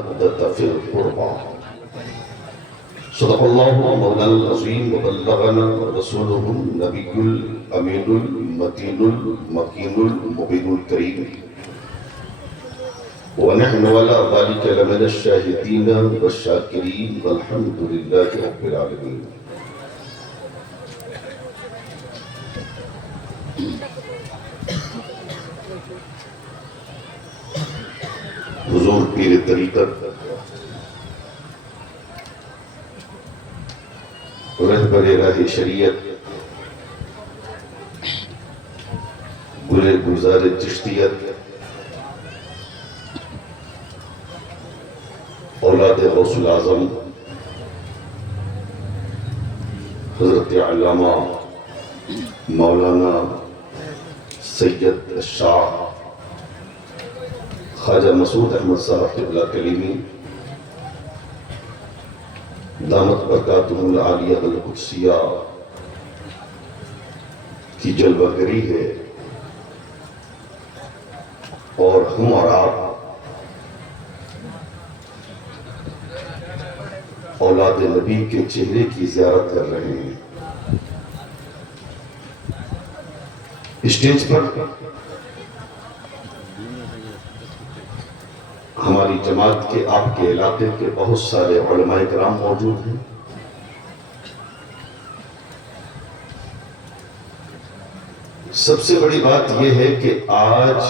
في القربى صدق الله مولانا العظيم وبلغنا رسوله النبي الأمين المتين المكين المبين الكريم ونحن على ذلك لمن الشاهدين والشاكرين والحمد لله رب العالمين. حضور پیر طریقت رہبر راہ شریعت گل گلزار چشتیت اولاد غوث الاعظم حضرت علامہ مولانا سید الشاہ خواجہ مسعود احمد صاحب قبلہ کلیمی دامت برکاتہم العالیہ والقدسیہ کی جلوہ گری ہے، اور ہم اور آپ اولاد نبی کے چہرے کی زیارت کر رہے ہیں۔ اسٹیج پر ہماری جماعت کے آپ کے علاقے کے بہت سارے علماء کرام موجود ہیں۔ سب سے بڑی بات یہ ہے کہ آج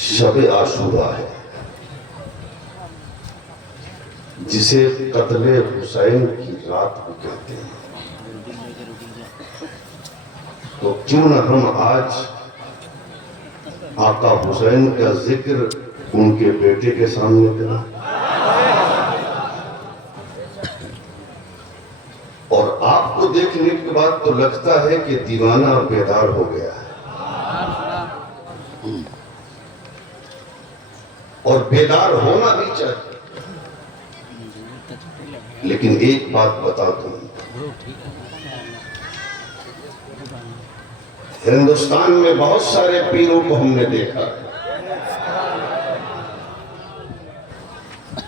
شب عاشورہ ہے، جسے قتل حسین کی رات بھی کہتے ہیں۔ تو کیوں نہ ہم آج آقا حسین کا ذکر ان کے بیٹے کے سامنے کریں، اور آپ کو دیکھنے کے بعد تو لگتا ہے کہ دیوانہ بیدار ہو گیا ہے، اور بیدار ہونا بھی چاہیے۔ لیکن ایک بات بتا دوں، ہندوستان میں بہت سارے پیروں کو ہم نے دیکھا ہے،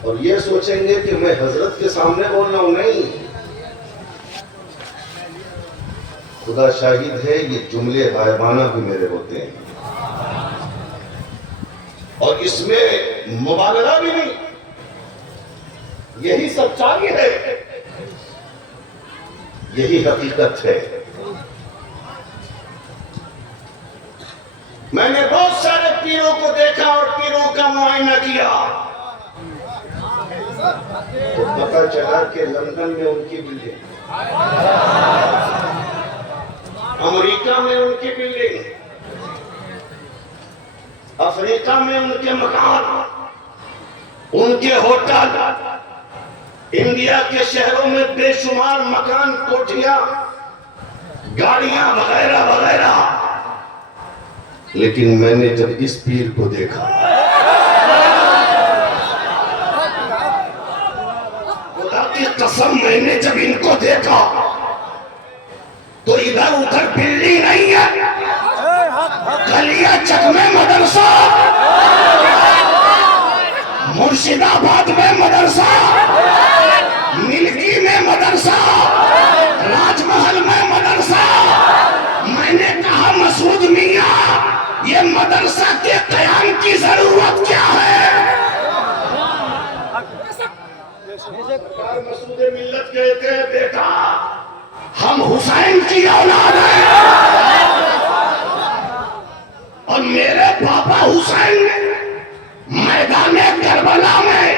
اور یہ سوچیں گے کہ میں حضرت کے سامنے بول رہا ہوں۔ نہیں، خدا شاہد ہے، یہ جملے غائبانہ بھی میرے ہوتے ہیں، اور اس میں مبالغہ بھی نہیں، یہی سچائی ہے، یہی حقیقت ہے۔ میں نے بہت سارے پیروں کو دیکھا اور پیروں کا معائنہ کیا، تو پتہ چلا کہ لندن میں ان کی بلڈنگ، امریکہ میں ان کی بلڈنگ، افریقہ میں ان کے مکان، ان کے ہوٹل، انڈیا کے شہروں میں بے شمار مکان، کوٹھیاں، گاڑیاں وغیرہ وغیرہ۔ لیکن میں نے جب اس پیر کو دیکھا، خدا کی قسم میں نے جب ان کو دیکھا تو ادھر ادھر بلی نہیں ہے، گلیاں چک میں مدرسہ، مرشد آباد میں مدرسہ، ملکی میں مدرسہ، راج محل میں مدرسہ۔ میں نے کہا مسعود میاں، یہ مدرسہ کے قیام کی ضرورت کیا ہے؟ مسعود ملت کہتے ہیں بیٹا ہم حسین کی اولاد ہیں، اور میرے پاپا حسین نے میدان کربلا میں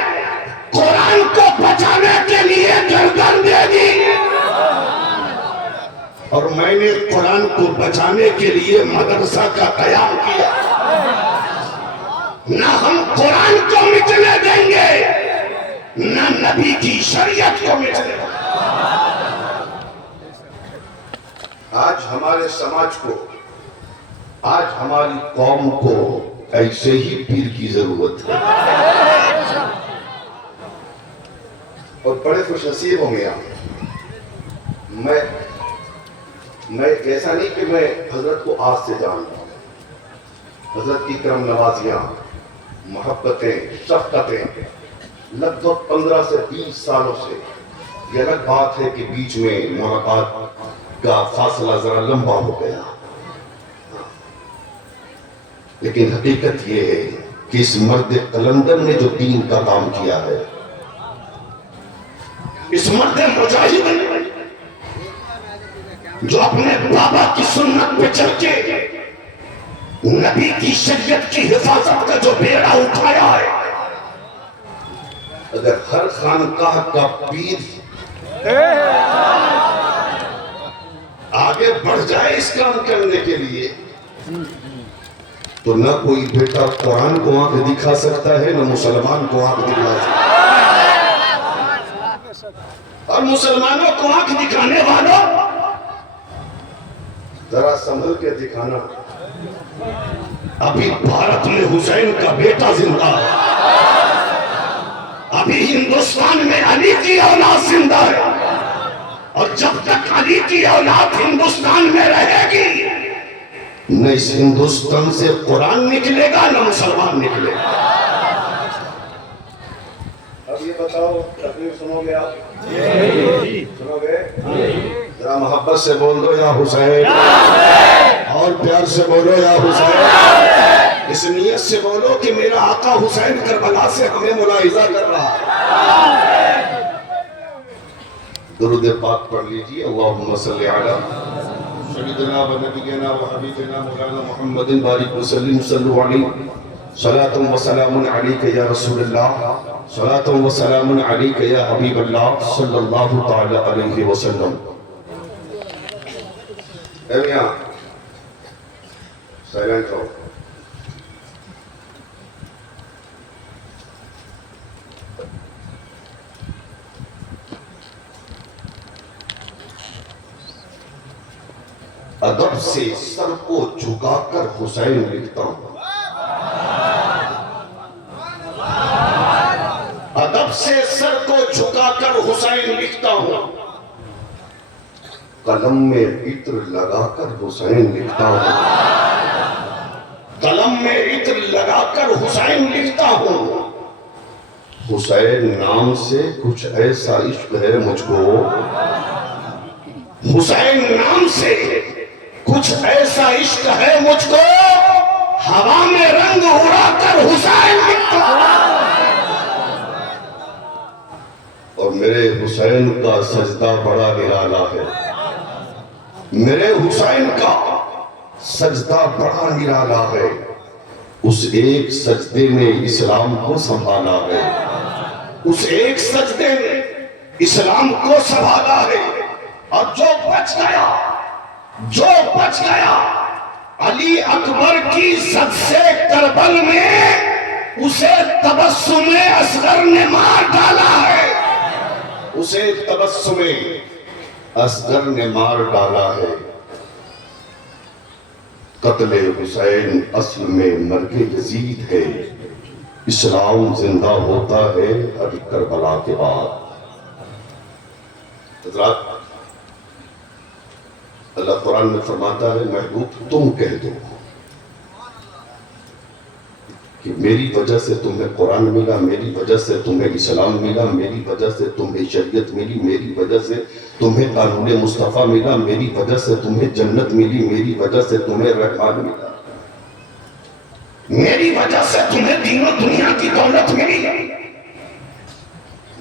قرآن کو بچانے کے لیے گردن دے دی، اور میں نے قرآن کو بچانے کے لیے مدرسہ کا قیام کیا۔ نہ ہم قرآن کو مٹنے دیں گے، نہ نبی کی شریعت کو مٹنے دیں گے۔ آج ہمارے سماج کو، آج ہماری قوم کو ایسے ہی پیر کی ضرورت ہے، اور بڑے خوش نصیب ہوں گے آپ۔ میں ایسا نہیں کہ میں حضرت کو آج سے جانتا ہوں، حضرت کی کرم نوازیاں محبتیں، شفقتیں لگ بھگ 15 سے 20 سالوں سے. یہ الگ بات ہے کہ بیچ میں ملاقات کا فاصلہ ذرا لمبا ہو گیا، لیکن حقیقت یہ ہے کہ اس مرد قلندر نے جو دین کا کام کیا ہے، اس مرد مجاہد نے جو اپنے بابا کی سنت پہ چل کے نبی کی شریعت کی حفاظت کا جو بیڑا اٹھایا ہے، اگر ہر خانقاہ کا پیر آگے بڑھ جائے اس کام کرنے کے لیے، تو نہ کوئی بیٹا قرآن کو آنکھ دکھا سکتا ہے، نہ مسلمان کو آنکھ دکھا سکتا ہے. اور مسلمانوں کو آنکھ دکھانے والوں، ذرا سنبھل کے دکھانا. ابھی بھارت میں حسین کا بیٹا زندہ ہے، ابھی ہندوستان میں علی کی اولاد زندہ ہے، اور جب تک علی کی اولاد ہندوستان میں رہے گی، نہ اس ہندوستان سے قرآن نکلے گا نہ مسلمان نکلے گا. اب یہ بتاؤ، تقریر سنو گے آپ؟ سنو گے؟ ذرا محبت سے بول دو یا حسین، اور پیار سے بولو یا حسین. اس نیت سے بولو کہ میرا آقا حسین کربلا سے ہمیں ملاحظہ کر رہا ہے. درود پاک پڑھ لیجیے. اللہم صلی علی سیدنا و نبینا و حبیبنا مولانا محمد بارک وسلم صلو علیہ. صلاة و سلام علیک یا رسول اللہ، صلاة و سلام علیک یا حبیب اللہ صلی اللہ تعالی علیہ وسلم. اے میاں سائلنٹ ہو. ادب سے سر کو جھکا کر حسین لکھتا ہوں، ادب سے سر کو جھکا کر حسین لکھتا ہوں، قلم میں عطر لگا کر حسین لکھتا ہوں، قلم میں عطر لگا کر حسین لکھتا ہوں. حسین نام سے کچھ ایسا عشق ہے مجھ کو، حسین نام سے کچھ ایسا عشق ہے مجھ کو، ہوا میں رنگ اڑا کر حسین لکھتا ہوں. اور میرے حسین کا سجدہ بڑا نرالا ہے، میرے حسین کا سجدہ بڑا نرالا ہے. اس ایک سجدے نے اسلام کو سنبھالا ہے، اس ایک سجدے نے اسلام کو سنبھالا ہے. اور جو بچ گیا، جو بچ گیا علی اکبر کی زد سے کربل میں، اسے تبسم اصغر نے مار ڈالا ہے، اسے تبسم اصغر نے مار ڈالا ہے. قتل حسین اصل میں مرگ یزید ہے، اسلام زندہ ہوتا ہے ہر کربلا کے بعد. حضرات، اللہ قرآن میں فرماتا ہے محبوب تم کہہ دو کہ میری وجہ سے تمہیں قرآن ملا، میری وجہ سے تمہیں اسلام ملا، میری وجہ سے تمہیں شریعت ملی، میری وجہ سے تمہیں قانون مصطفیٰ ملا، میری وجہ سے تمہیں جنت ملی، میری وجہ سے تمہیں رحمان ملا، میری وجہ سے تمہیں دین و دنیا کی دولت ملی.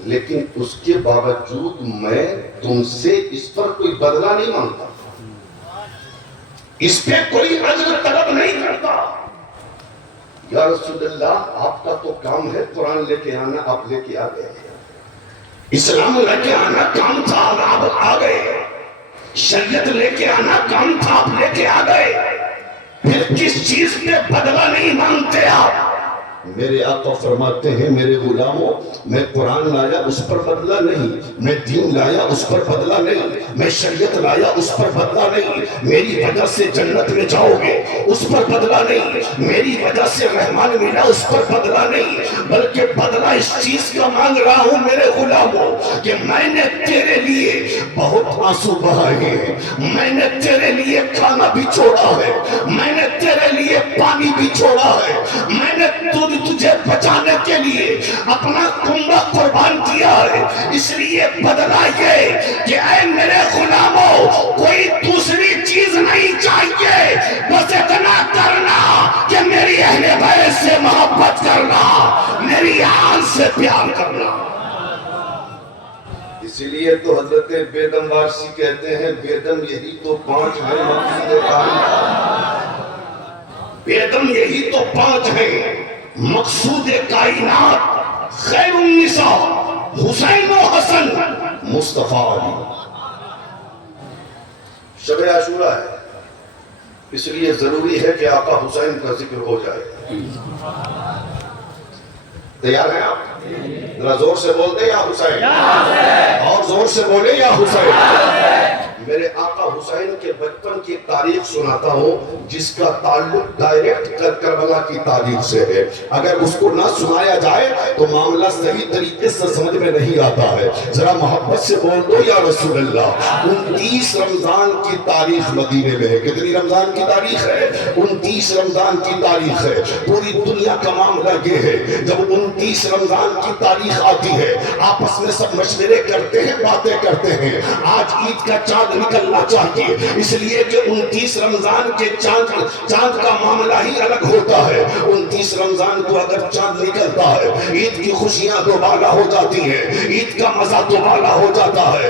لیکن اس کے باوجود میں تم سے اس پر کوئی بدلہ نہیں مانگتا، اس پہ کوئی اجر طلب نہیں کرتا. یا رسول اللہ، آپ کا تو کام ہے قرآن لے کے آنا، آپ لے کے آ گئے، اسلام لے کے آنا کام تھا، آپ آ گئے، شریعت لے کے آنا کام تھا، آپ لے کے آ گئے، پھر کس چیز پہ بدلہ نہیں مانگتے آپ؟ میرے آقا فرماتے ہیں میرے غلاموں، میں قرآن لایا اس پر بدلہ نہیں، میں دین لایا اس پر بدلہ نہیں، میں شریعت لایا اس پر بدلہ نہیں، میری وجہ سے جنت میں جاؤ گے اس پر بدلہ نہیں، میری وجہ سے رحمان ملا اس پر بدلہ نہیں، بلکہ بدلہ اس چیز کا مانگ رہا ہوں میرے غلاموں کہ میں نے تیرے لیے بہت آنسو بہائے ہیں، میں نے تیرے لیے کھانا بھی چھوڑا ہے، میں نے تیرے لیے پانی بھی چھوڑا ہے، میں نے تجھ تجھے بچانے کے لیے اپنا کنبہ قربان کیا ہے، اس لیے بدلا یہ کہ اے میرے غلاموں کوئی دوسری چیز نہیں چاہیے، بس اتنا کرنا کہ میری اہل بیت سے محبت کرنا، میری آل سے پیار کرنا۔ اسی لیے تو حضرت بیدم وارسی کہتے ہیں بیدم یہی تو 5 ہیں مقصود کائنات، بیدم یہی تو 5 ہیں مقصود کائنات، خیر النساء حسین و حسن مصطفیٰ علی۔ شب عاشورہ ہے، اس لیے ضروری ہے کہ آقا حسین کا ذکر ہو جائے۔ تیار ہیں آپ؟ ذرا زور سے بولتے یا حسین، اور زور سے بولے یا حسین۔ میرے آقا حسین کے بچپن کی تاریخ سناتا ہوں جس کا تعلق ڈائریکٹ کربلا کی تاریخ سے ہے، اگر اس کو نہ سنایا جائے تو معاملہ صحیح طریقے سے سمجھ میں نہیں آتا ہے۔ ذرا محبت سے بول دو یا رسول اللہ۔ 29 رمضان کی تاریخ مدینے میں ہے۔ کتنی رمضان کی تاریخ ہے؟ 29 رمضان کی تاریخ ہے۔ پوری دنیا کا معاملہ یہ ہے جب 29 رمضان کی تاریخ آتی ہے آپس میں سب مشورے کرتے ہیں، باتیں کرتے ہیں، آج عید کا چاند نکلنا چاہیے، اس لیے کہ 29 رمضان کے چاند کا معاملہ ہی الگ ہوتا ہے۔ 29 رمضان کو اگر چاند نکلتا ہے عید کی خوشیاں دوبالا ہو جاتی ہیں، عید کا مزہ دوبالا ہو جاتا ہے،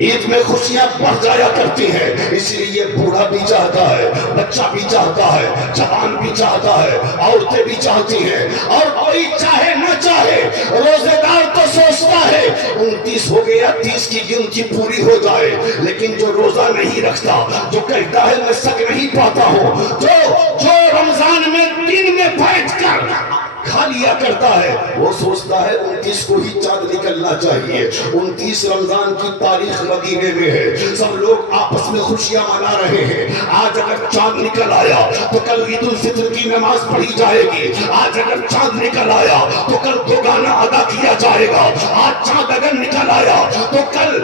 عید میں خوشیاں بڑھ جایا کرتی ہیں۔ اس لیے بوڑھا بھی چاہتا ہے، بچہ بھی چاہتا ہے، جوان بھی چاہتا ہے، عورتیں بھی چاہتی ہیں، اور کوئی چاہے نہ چاہے روزے دار تو سوچتا ہے 29 ہو گیا 30 کی گنتی پوری ہو جائے، لیکن جو روزہ نہیں رکھتا، جو کہتا ہے میں سک نہیں پاتا ہوں، جو رمضان میں دن میں بیٹھ کر کھا لیا کرتا ہے، وہ سوچتا ہے 29 کو ہی چاند نکلنا چاہیے۔ 29 رمضان کی تاریخ مدینے میں ہے، سب لوگ آپس میں خوشیاں منا رہے ہیں۔ آج اگر چاند نکل آیا تو کل عید الفطر کی نماز پڑھی جائے گی، آج اگر چاند نکل آیا تو کل دو گانا ادا کیا جائے گا، آج چاند اگر نکل آیا تو کل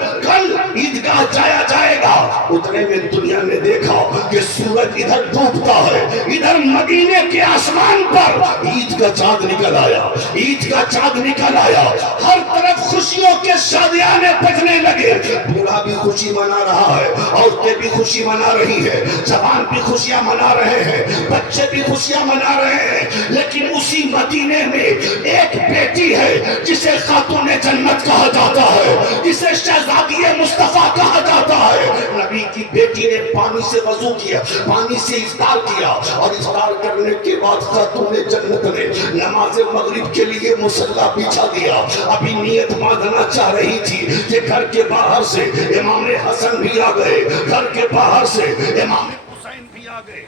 عیدگاہ جایا جائے گا۔ اتنے میں دنیا نے دیکھا کہ سورج ادھر ڈوبتا ہے، ادھر مدینے کے آسمان پر عید کا چاند نکل آیا، عید کا چاند نکل آیا، ہر طرف خوشیوں کے شادیانے بجنے لگے، بوڑھا بھی خوشی منا رہا ہے، عورتیں بھی خوشی منا رہی ہے، جوان بھی خوشیاں منا رہے ہیں، بچے بھی خوشیاں منا رہے ہیں، لیکن اسی مدینے میں ایک بیٹی ہے جسے خاتون جنت کہا جاتا ہے، جسے شہزادی مصطفیٰ کہا جاتا ہے۔ نبی کی بیٹی نے پانی سے وضو کیا، پانی سے افطار کیا، اور افطار کرنے کے بعد خاتون جنت نے نماز مغرب کے لیے مصلی بچھا دیا۔ ابھی نیت باندھنا چاہ رہی تھی کہ گھر کے باہر سے امام حسن بھی آ گئے، گھر کے باہر سے امام حسین بھی آ گئے۔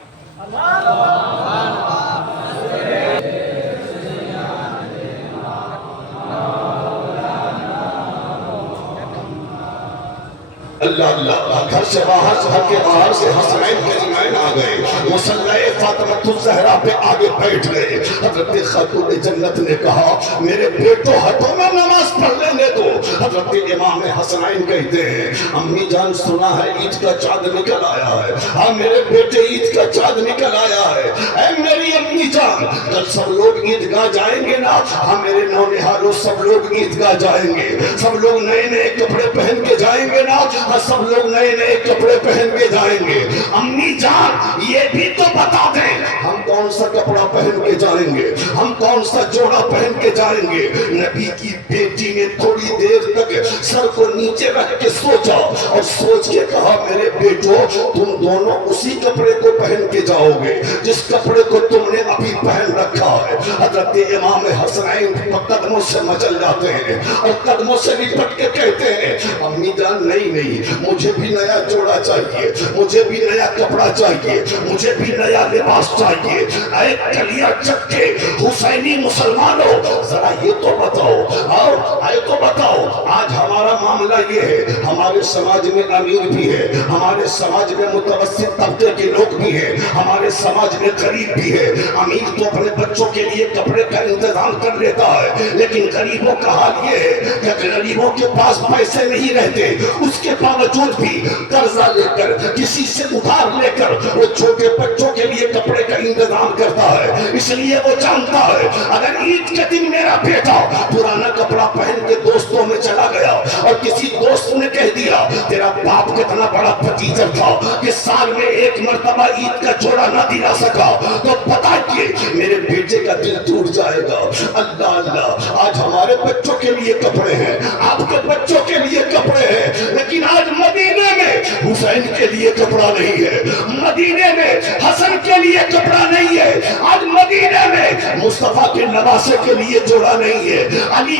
اللہ اللہ، گھر سے باہر سے، گھر کے باہر سے حسنین کریمین آ گئے، مصلی فاطمۃ الزہرا پہ آگے بیٹھ گئے۔ حضرت خاتون جنت نے کہا میرے بیٹو ہٹو میں نماز پڑھ لینے دو۔ حضرت امام حسنین کہتے ہیں امی جان سنا ہے عید کا چاند نکل آیا ہے، ہاں میرے بیٹے عید کا چاند نکل آیا ہے، اے میری امی جان کل سب لوگ عیدگاہ جائیں گے نا؟ ہاں میرے نونہالوں سب لوگ عیدگاہ جائیں گے، سب لوگ نئے نئے کپڑے پہن کے جائیں گے نا؟ سب لوگ نئے نئے کپڑے پہن کے جائیں گے۔ امی جان یہ بھی تو بتا دیں ہم کون سا کپڑا پہن کے جائیں گے، ہم کون سا جوڑا پہن کے جائیں گے؟ نبی کی بیٹی نے تھوڑی دیر تک سر کو نیچے رکھ کے سوچا اور سوچ کے کہا میرے بیٹو تم دونوں اسی کپڑے کو پہن کے جاؤ گے جس کپڑے کو تم نے ابھی پہن رکھا ہے۔ حضرت امام حسنین قدموں سے مچل جاتے ہیں اور قدموں سے لپٹ کے کہتے ہیں امی جان نہیں، مجھے بھی نیا جوڑا چاہیے، مجھے بھی نیا کپڑا چاہیے، مجھے بھی نیا لباس چاہیے۔ اے کلیہ چک تک کے حسینی مسلمانوں ذرا یہ تو بتاؤ، اور یہ تو بتاؤ، آج ہمارا معاملہ یہ ہے، ہمارے سماج میں امیر بھی ہے، ہمارے سماج میں متوسط طبقے کے لوگ بھی ہیں، ہمارے سماج میں غریب بھی ہے۔ امیر تو اپنے بچوں کے لیے کپڑے کا انتظام کر لیتا ہے، لیکن غریبوں کا حال یہ ہے کہ غریبوں کے پاس پیسے نہیں رہتے، اس کے باوجود بھی قرضہ لے کر، کسی سے ادھار لے کر وہ چھوٹے بچوں کے لیے کپڑے کا انتظام کرتا ہے۔ اس لیے وہ جانتا ہے اگر عید کے دن میرا بیٹا پرانا کپڑا پہن کے دوستوں میں چلا گیا اور کسی دوست نے کہہ دیا تیرا باپ کتنا بڑا بھتیجا تھا کہ سال میں ایک مرتبہ عید کا جوڑا نہ دلا سکا، تو پتا کہ میرے بیٹے کا دل ٹوٹ جائے گا۔ اللہ اللہ، آج ہمارے بچوں کے لیے کپڑے ہیں، آپ کے بچوں کے لیے کپڑے ہیں، لیکن آج مدینے میں حسین کے لیے کپڑا نہیں ہے، مدینے میں حسن کے لیے کپڑا نہیں ہے، آج مدینے میں مصطفیٰ کے نواسے کے لیے جوڑا نہیں ہے، علی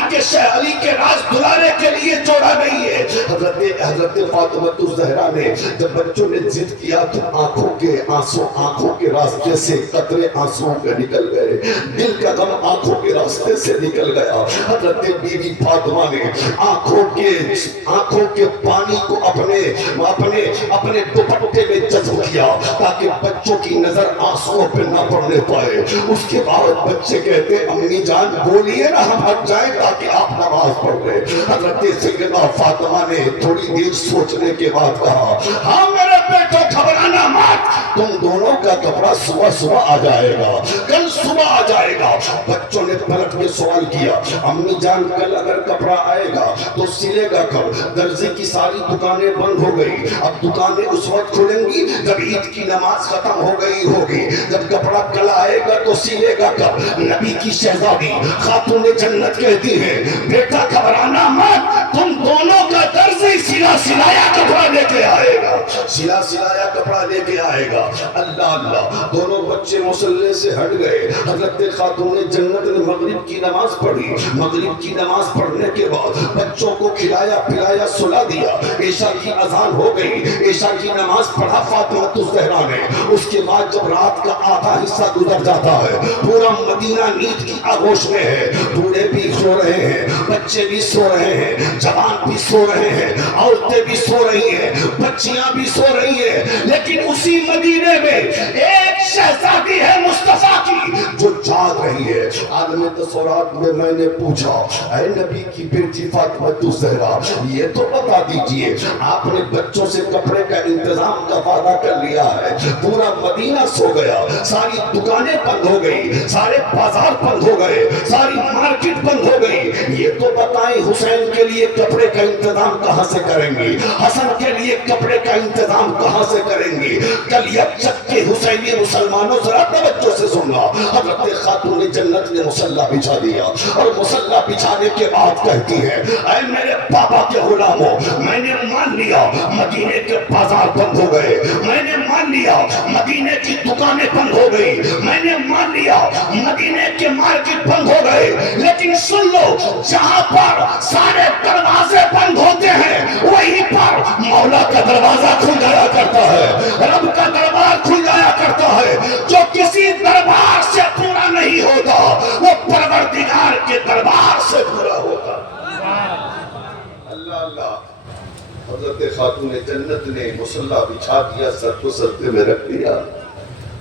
کے راز دلانے کے لیے جوڑا نہیں ہے۔ حضرت فاطمہ الزہرا نے جب بچوں نے ضد کیا تو آنکھوں کے راستے سے قطرے آنسوں کے نکل گئے، دل کا غم آنکھوں کے راستے سے نکل گیا۔ حضرت بی بی فاطمہ نے آنکھوں کے پانی کو اپنے دوپٹے میں جذب کیا تاکہ بچوں کی نظر آنسوں پہ نہ پڑنے پائے۔ اس کے بعد بچے کہتے امی جان بولیے نا ہم ہٹ جائیں تاکہ آپ نماز پڑھ لیں۔ حضرت سیدہ فاطمہ نے تھوڑی دیر سوچنے کے بعد کہا ہاں میرے بیٹو گھبرانا مت، تم دونوں کا کپڑا صبح آ جائے گا، کل صبح آ جائے گا۔ بچوں نے پلٹ کے سوال کیا امی جان کل اگر کپڑا آئے گا تو سلے گا کب؟ درزی کی ساری دکانیں بند ہو گئی، اب دکانیں اس وقت کھلیں گی جب عید کی نماز ختم ہو گئی ہوگی، جب کپڑا کل آئے گا تو سلے گا کب؟ نبی کی شہزادی خاتون جنت کہتی ہے بیٹا گھبرانا مت، تم دونوں کا درزی سلایا کپڑا لے کے آئے گا، سلایا کپڑا لے کے آئے گا۔ اللہ اللہ، دونوں بچے مصلی سے ہٹ گئے۔ حضرت خاتون جنت نے مغرب کی نماز پڑھی، مغرب کی نماز پڑھنے کے بعد بچوں کو کھلایا پلایا سلا دیا، عشاء کی اذان ہو گئی، عشاء کی نماز پڑھا فاطمہ الزہرا نے۔ اس کے بعد جب رات کا آدھا حصہ گزر جاتا ہے، پورا مدینہ نیند کی آغوش میں ہے، بوڑھے بھی سو رہے ہیں، بچے بھی سو رہے ہیں، جوان بھی سو رہے ہیں، عورتیں بھی سو رہی ہیں، بچیاں بھی سو رہی ہیں، لیکن اسی مدینے میں ایک شہزادی ہے مصطفیٰ کی جو جاگ رہی ہے۔ عالم تصورات میں میں نے پوچھا اے نبی کی بیٹی فاطمہ الزہرا یہ تو بتا دیجئے آپ نے بچوں سے کپڑے کا انتظام کا وعدہ کر لیا ہے، پورا مدینہ سو گیا، ساری دکانیں بند ہو گئی، سارے بازار بند ہو گئے، ساری مارکیٹ بند ہو گئی، یہ تو بتائیں حسین کے لیے کپڑے کا انتظام کہاں سے کریں گے؟ حسن کے لیے کپڑے کا انتظام کہاں سے کریں گے؟ کل یکجک کے حسینی مسلمانوں ذرا توجہ سے سننا، حضرت خاتون جنت نے مصلی بچھا دیا اور مصلی بچھانے کے بعد کہتی ہے اے میرے بابا کے غلاموں، میں نے مان لیا مدینے کے بازار بند ہو گئے، میں نے مان لیا مدینے کی دکانیں بند ہو گئی، میں نے مان لیا مدینے کے مارکیٹ بند ہو گئے، لیکن سن لو جہاں پر سارے دروازے بند ہوتے ہیں وہیں پر مولا کا دروازہ کھل جایا کرتا ہے، رب کا دربار کھل جایا کرتا ہے۔ جو کسی دربار سے پورا نہیں ہوتا وہ پروردگار کے دربار سے پورا ہوتا۔ اللہ اللہ، حضرت خاتون جنت نے مصلی بچھا دیا، سر کو سجدے میں رکھ دیا،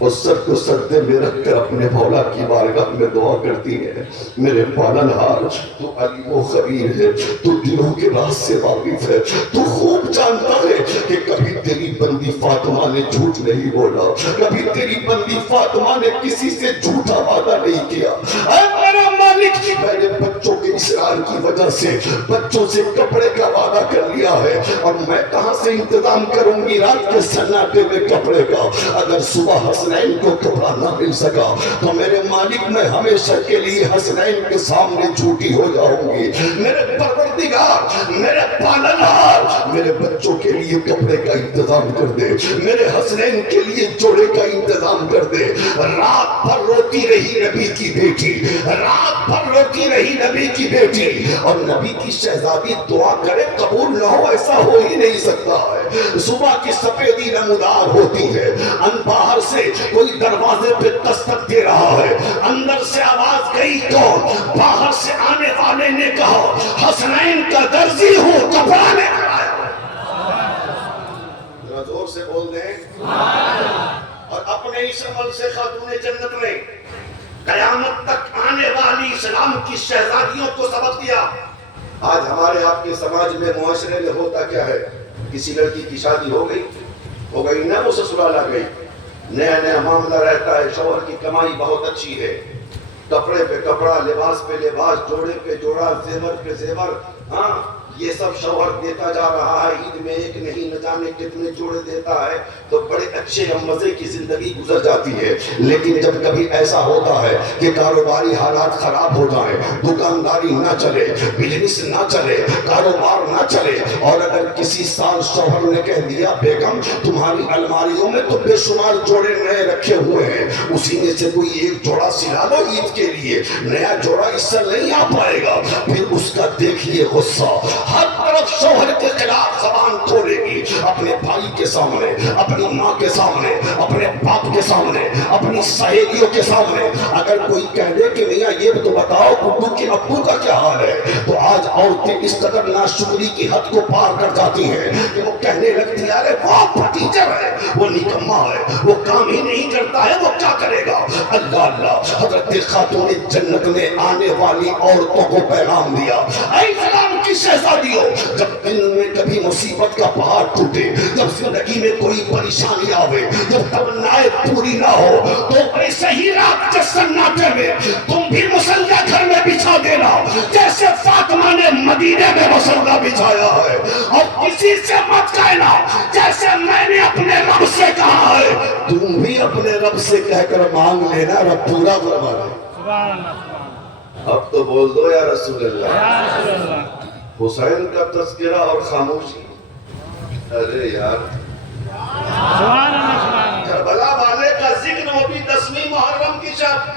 اس سر کو سجدے میں رکھ کر اپنے مولا کی بارگاہ میں دعا کرتی ہے میرے پالنہار تو علیم و خبیر ہے، تو دلوں کے راز سے واقف ہے، تو خوب جانتا ہے کہ کبھی تیری بندی فاطمہ نے جھوٹ نہیں بولا، کبھی تیری بندی فاطمہ نے کسی سے جھوٹا وعدہ نہیں کیا۔ اے میرا مالک، میں نے بچوں کے اصرار کی وجہ سے بچوں سے کپڑے کا وعدہ کر لیا ہے، اور میں کہاں سے انتظام کروں گی رات کے سناٹے میں کپڑے کا؟ اگر صبح حسنین کو کپڑا نہ مل سکا تو میرے مالک میں ہمیشہ کے لیے حسنین کے سامنے جھوٹی ہو جاؤں گی۔ میرے پروردگار، میرے پالنہار، میرے بچوں کے لیے کپڑے کا انتظام کر دے، میرے حسنین کے لیے جوڑے کا انتظام کر دے۔ رات بھر روتی رہی نبی کی بیٹی، رات بھر روتی رہی نبی کی بیٹی، اور نبی کی شہزادی دعا کرے قبول نہ ہو ایسا ہو ہی نہیں سکتا ہے۔ صبح کی سفیدی نمودار ہوتی ہے، باہر سے کوئی دروازے پہ دستک دے رہا ہے، اندر حسنین کا درزی ہوں، کپڑا لے کر آیا ہوں۔ ذرا زور سے بول دیں۔ اور اپنے اس عمل سے خاتون جنت نے قیامت تک آنے والی اسلام کی شہزادیوں کو سبق دیا۔ آج ہمارے آپ کے سماج میں، معاشرے میں ہوتا کیا ہے؟ کسی لڑکی کی شادی ہو گئی نہ، وہ سسرال آ گئی، نیا نیا معاملہ رہتا ہے، شوہر کی کمائی بہت اچھی ہے، کپڑے پہ کپڑا، لباس پہ لباس، جوڑے پہ جوڑا، زیور پہ زیور، ہاں یہ سب شوہر دیتا جا رہا ہے، عید میں ایک نہیں نہ جانے کتنے جوڑے دیتا ہے، تو بڑے اچھے مزے کی زندگی گزر جاتی ہے۔ لیکن جب کبھی ایسا ہوتا ہے کہ کاروباری حالات خراب ہو جائیں، دکانداری نہ چلے، بزنس نہ چلے، کاروبار نہ چلے، اور اگر کسی سال شوہر نے کہہ دیا بیگم تمہاری الماریوں میں تو بے شمار جوڑے نئے رکھے ہوئے ہیں، اسی میں سے کوئی ایک جوڑا سلا لو عید کے لیے، نیا جوڑا اس سے نہیں آ پائے گا، پھر اس کا دیکھیے غصہ، ہر طرف شوہر کے خلاف زبان کھولے گی، اپنے بھائی کے سامنے، اپنی ماں کے سامنے، اپنے باپ کے سامنے، اپنی سہیلیوں کے سامنے۔ اگر کوئی کہہ دے کہ میاں یہ تو بتاؤ گڈو کے ابو کا کیا حال ہے، تو آج عورتیں اس قدر ناشکری کی حد کو پار کر جاتی ہیں کہ وہ کہنے لگتی ہے ارے وہ ٹیچر ہے، وہ نکما ہے، وہ کام ہی نہیں کرتا ہے، وہ کیا کرے گا۔ اللہ اللہ، حضرت خاتون جنت نے آنے والی عورتوں کو پیغام دیا، اے اسلام کی شہزادیوں، جب دل میں کبھی مصیبت کا پہاڑ ٹوٹے، جب زندگی میں کوئی پریشانی آوے، جب تمنائیں پوری نہ ہو، تو ایسے ہی رات کے سناٹے میں تم بھی مسلح گھر میں بچھا دینا، جیسے فاطمہ نے مدینے میں مسلح بچھایا ہے، اور کسی سے مت کہنا جیسے میں نے اپنے رب سے کہا ہے، تم بھی اپنے رب سے کہہ کر مانگ لینا، رب پورا فرما دے۔ اب تو بول دو یا رسول اللہ۔ حسین کا تذکرہ اور خاموشی، ارے یار کربلا والے کا ذکر، وہ بھی 10ویں محرم کی شب،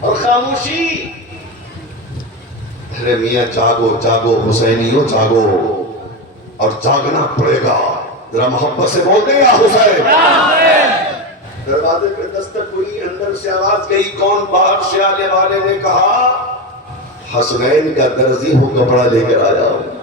اور خاموشی۔ ارے میاں جاگو جاگو حسینیوں جاگو، اور جاگنا پڑے گا، ذرا محبت سے بول دے یا حسین۔ دروازے پہ دستک ہوئی، اندر سے آواز گئی، کون؟ باہر سے آنے والے نے کہا حسنین کا درزی ہو، کپڑا لے کر آیا ہوں۔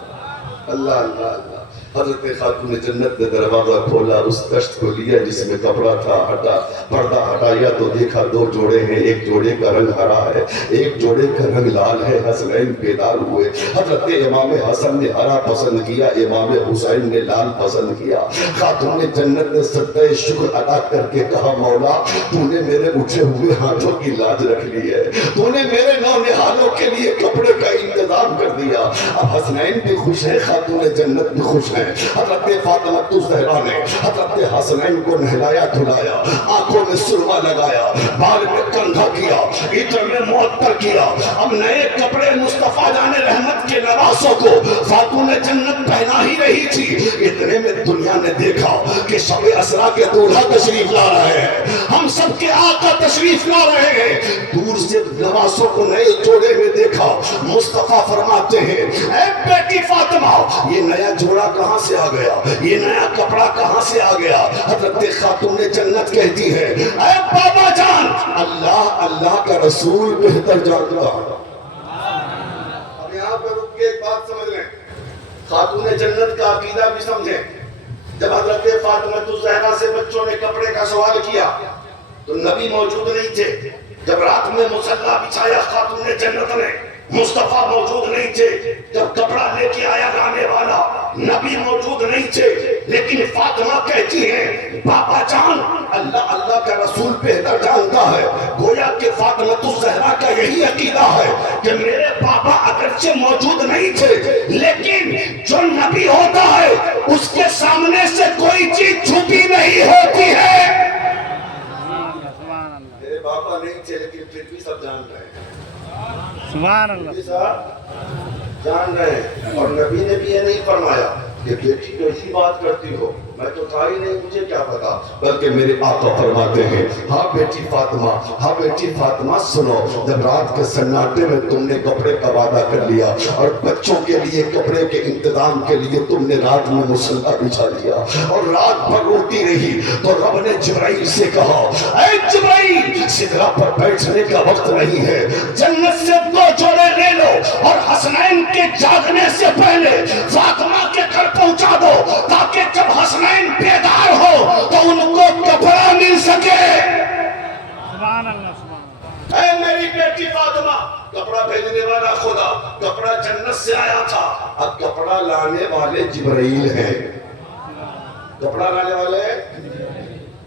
اللہ اللہ اللہ، حضرت خاتون جنت نے دروازہ کھولا، اس کشت کو لیا جس میں کپڑا تھا، ہٹا، پردہ ہٹایا تو دیکھا 2 جوڑے ہیں، ایک جوڑے کا رنگ ہرا ہے، ایک جوڑے کا رنگ لال ہے۔ حسنین بیدار ہوئے، حضرت امام حسن نے ہرا پسند کیا، امام حسین نے لال پسند کیا۔ خاتون جنت نے سجدہ شکر ادا کر کے کہا مولا تو نے میرے اٹھے ہوئے ہاتھوں کی لاج رکھ لی ہے، تو نے میرے نونہالوں کے لیے کپڑے کا انتظام کر دیا۔ اب حسنین بھی خوش ہے، خاتون جنت بھی خوش ہے۔ حضرت فاطمہ الزہرا نے حضرت حسنین کو نہلایا دھلایا، آنکھوں میں سرما لگایا، بال میں کنگھا کیا، عطر میں معطر کیا۔ اب نئے کپڑے مصطفیٰ جان رحمت کے نواسوں کو خاتون جنت پہنا ہی رہی تھی، اتنے میں دنیا نے دیکھا کہ شب اسرا کے دولہا تشریف لا رہے ہیں، ہم سب کے آقا تشریف لا رہے ہیں۔ دور سے نواسوں کو نئے جوڑے میں دیکھا، مصطفیٰ فرماتے ہیں اے بیٹی فاطمہ یہ نیا جوڑا کہاں سے آ گیا، یہ نیا کپڑا کہاں سے آ گیا؟ حضرت خاتون جنت کہتی ہے اے بابا جان، اللہ اللہ کا رسول بہتر جانتا۔ اب یہاں پر رک کے ایک بات سمجھ لیں، خاتون جنت کا عقیدہ بھی سمجھیں۔ جب حضرت فاطمہ الزہرا سے بچوں نے کپڑے کا سوال کیا تو نبی موجود نہیں تھے۔ جب رات میں مصلی بچھایا خاتون جنت نے، مصطفیٰ موجود نہیں تھے۔ جب کپڑا لے کے آیا لانے والا، نبی موجود نہیں تھے، لیکن فاطمہ کہتی ہیں بابا جان اللہ اللہ کا رسول بہتر جانتا ہے۔ گویا کہ فاطمہ الزہرا کا یہی عقیدہ ہے کہ میرے بابا اگرچہ موجود نہیں تھے، لیکن جو نبی ہوتا ہے اس کے سامنے سے کوئی چیز چھپی نہیں ہوتی ہے۔ میرے بابا نہیں تھے لیکن پھر بھی سب جان رہے ہیں، سبحان اللہ، جان رہے ہیں۔ اور نبی نے بھی یہ نہیں فرمایا کہ بیٹی کیسی بات کرتی ہو، میں تو تھا ہی نہیں، مجھے کیا پتا، بلکہ میرے آقا فرماتے ہیں ہاں بیٹی فاطمہ، ہاں بیٹی فاطمہ سنو، جب رات کے سناٹے میں تم نے کپڑے کا وعدہ کر لیا اور بچوں کے لیے کپڑے کے انتظام کے لیے تم نے رات میں مصلی بچھا لیا اور رات بھر روتی رہی، تو رب نے جبرائیل سے کہا اے جبرائیل سدرہ پر بیٹھنے کا وقت نہیں ہے، جنت سے 2 جوڑے لے لو اور حسنین کے جاگنے سے پہلے فاطمہ کے گھر پہنچا دو تاکہ جب حسنین بیدار ہو تو ان کو کپڑا مل سکے۔ سبحان اللہ سبحان اللہ۔ اے میری بیٹی فاطمہ، کپڑا بھیجنے والا خدا، کپڑا جنت سے آیا تھا، اب کپڑا لانے والے جبرائیل ہیں، کپڑا لانے والے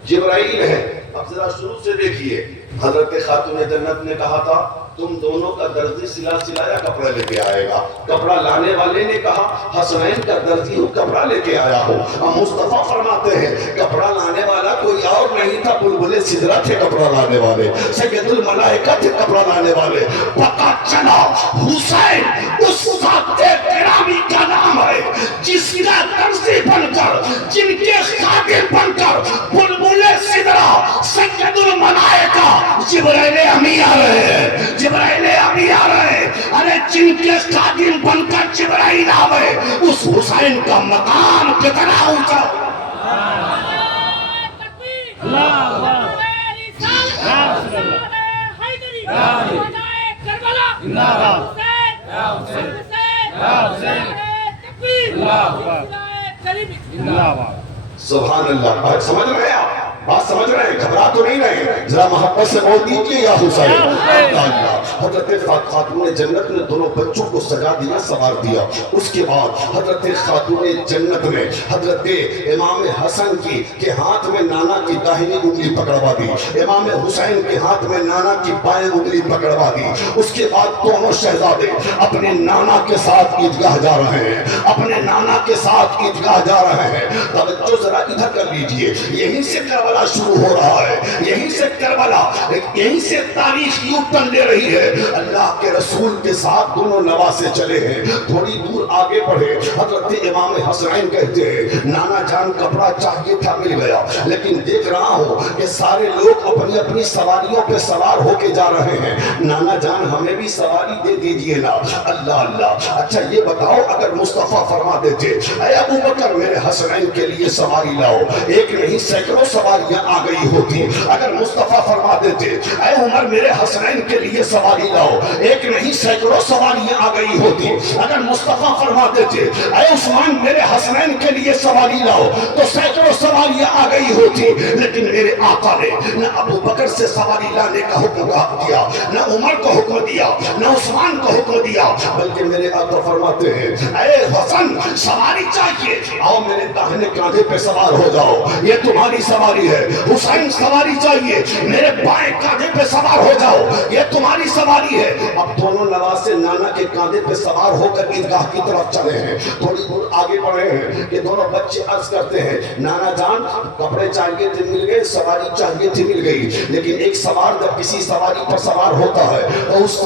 جبرائیل ہیں۔ اب ذرا شروع سے دیکھیے، حضرت خاتون جنت نے کہا تھا تم دونوں کا درزی سلایا کپڑا لے کے آئے گا، کپڑا لانے والے نے کہا حسنین کا درزی ہوں کپڑا لے کے آیا ہوں۔ اب مصطفیٰ فرماتے ہیں کپڑا لانے والا کوئی اور نہیں تھا، بلبل سدرہ تھے کپڑا لانے والے، سید الملائکہ تھے کپڑا لانے والے۔ پتہ چلا حسین اس ذات گرامی کا نام ہے جس کا درزی بن کر، جن کے خادم بن کر بلبل سدرہ سید الملائکہ جبرائیل امی آ رہے ہیں، جبرائیل امی آ رہے ہیں، ارے جن کے خادم بن کر جبرائیل آوے اس حسین کا مقام کتنا اونچا۔ سبحان اللہ، بات سمجھ رہے ہیں آپ؟ بات سمجھ رہے ہیں؟ گھبرا تو نہیں رہے؟ ذرا محبت سے بول دیجئے یا حسین۔ اللہ، حضرت خاتون جنت نے دونوں بچوں کو سجا دیا، سوار دیا۔ اس کے بعد حضرت خاتون جنت نے حضرت امام حسن کی کے ہاتھ میں نانا کی داہنی انگلی پکڑوا دی، امام حسین کے ہاتھ میں نانا کی بائیں انگلی پکڑوا دی۔ اس کے بعد دونوں شہزادے اپنے نانا کے ساتھ عیدگاہ جا رہے ہیں، اپنے نانا کے ساتھ عیدگاہ جا رہے ہیں۔ توجہ ذرا ادھر کر لیجئے، یہیں سے کربلا شروع ہو رہا ہے، یہیں سے کربلا، یہیں سے تاریخ یوں ٹن لے رہی ہے۔ اللہ کے رسول کے ساتھ دونوں نواسے چلے ہیں، تھوڑی دور آگے بڑھے، حضرت امام حسنین کہتے ہیں نانا جان کپڑا چاہیے تھا مل گیا، لیکن دیکھ رہا ہوں کہ سارے لوگ اپنی اپنی سواریوں پہ سوار ہو کے جا رہے ہیں، نانا جان ہمیں بھی سواری دے دیجئے نا۔ اللہ اللہ، اچھا یہ بتاؤ اگر مصطفیٰ فرما دیتے اے ابو بکر میرے حسنین کے لیے سواری لاؤ، ایک نہیں سینکڑوں سواریاں آ گئی ہوتی۔ اگر مصطفیٰ فرما دیتے اے عمر میرے حسنین کے لیے سواری لاؤ، ایک نہیں سینکڑوں سواریاں آ گئی ہوتی۔ اگر مصطفیٰ فرما دیتے اے عثمان میرے حسنین کے لیے سواری لاؤ تو سینکڑوں سواریاں آ گئی ہوتی۔ لیکن میرے آقا نے نہ ابو بکر سے سواری لانے کا حکم دیا، نہ عمر کو حکم دیا، نہ عثمان کو حکم دیا، بلکہ میرے آقا فرماتے ہیں اے حسن سواری چاہیے، آؤ میرے داہنے کاندھے پہ سوار ہو جاؤ، یہ تمہاری سواری ہے۔ حسین سواری چاہیے، میرے بائیں کاندھے پہ سوار ہو جاؤ، یہ تمہاری سواری ہے۔ اب دونوں نواسے نانا کے کاندھے پہ سوار ہو کر عیدگاہ کی طرف چلے ہیں، تھوڑی دور آگے بڑھے ہیں کہ دونوں بچے عرض کرتے ہیں نانا جان کپڑے چاہیے تھے مل گئے، سواری چاہیے تھی مل گئی، لیکن ایک سوار جب کسی سواری پر سوار ہوتا ہے تو اس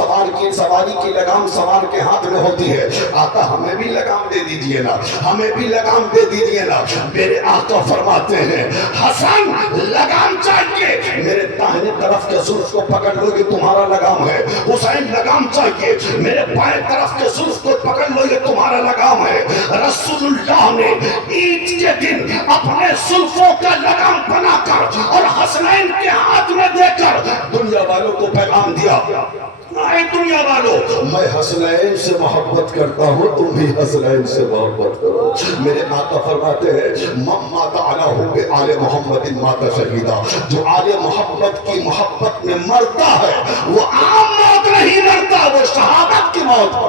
سواری کی لگام سوار کے ہاتھ میں ہوتی ہے۔ آقا ہمیں بھی لگام دے دیجئے نا، ہمیں بھی لگام دے دیجئے نا۔ میرے آقا فرماتے ہیں حسن لگام چاہیے، میرے داہنے طرف کے زلف کو پکڑ لو یہ تمہارا لگام ہے۔ حسین لگام چاہیے، میرے بائیں طرف کے زلف کو پکڑ لو یہ تمہارا لگام ہے۔ رسول اللہ نے عید کے دن اپنے زلفوں کا لگام بنا کر اور حسنین کے ہاتھ میں دے کر دنیا والوں کو پیغام دیا اے دنیا والوں میں حسنین سے محبت کرتا ہوں، تم بھی حسنین سے محبت کرو۔ میرے آقا فرماتے ہیں مات علی حب آل محمد مات شہیدہ، جو آل محمد کی محبت میں مرتا ہے وہ عام موت نہیں مرتا، وہ شہادت کی موت ہے۔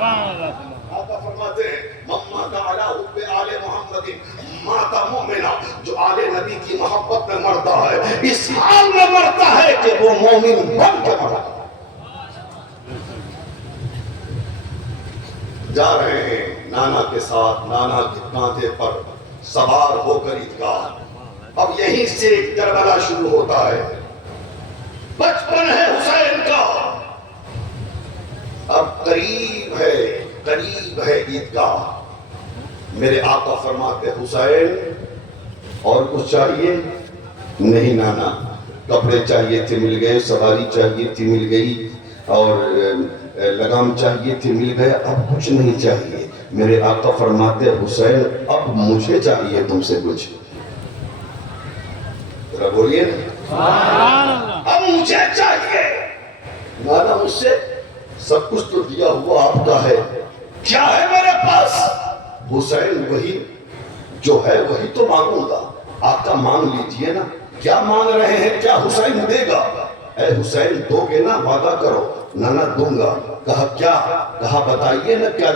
آقا فرماتے ہیں مات علی حب آل محمد مات مومنہ، جو آل نبی کی محبت میں مرتا ہے اس حال میں مرتا ہے کہ وہ مومن بن کے مرتا ہے۔ جا رہے ہیں نانا کے ساتھ، نانا کے کاندھے پر سوار ہو کر عیدگاہ۔ اب یہیں سے کربلا شروع ہوتا ہے، بچپن ہے حسین کا، اب قریب ہے عیدگاہ۔ میرے آقا فرماتے حسین اور کچھ چاہیے؟ نہیں نانا، کپڑے چاہیے تھے مل گئے، سواری چاہیے تھی مل گئی، اور لگام چاہیے تھی مل گئے، اب کچھ نہیں چاہیے۔ میرے آقا فرماتے حسین اب مجھے چاہیے تم سے کچھ، ذرا بولیے نا، اب مجھے چاہیے۔ نانا مجھ سے سب کچھ تو دیا ہوا آپ کا ہے، کیا ہے میرے پاس؟ حسین وہی جو ہے وہی تو مانگوں گا۔ آقا مانگ لیجئے نا، کیا مانگ رہے ہیں؟ کیا حسین دے گا؟ اے حسین دو گے نا؟ وعدہ کرو۔ نانا دوں گا۔ کہا کیا؟ کہا بتائیے نا کیا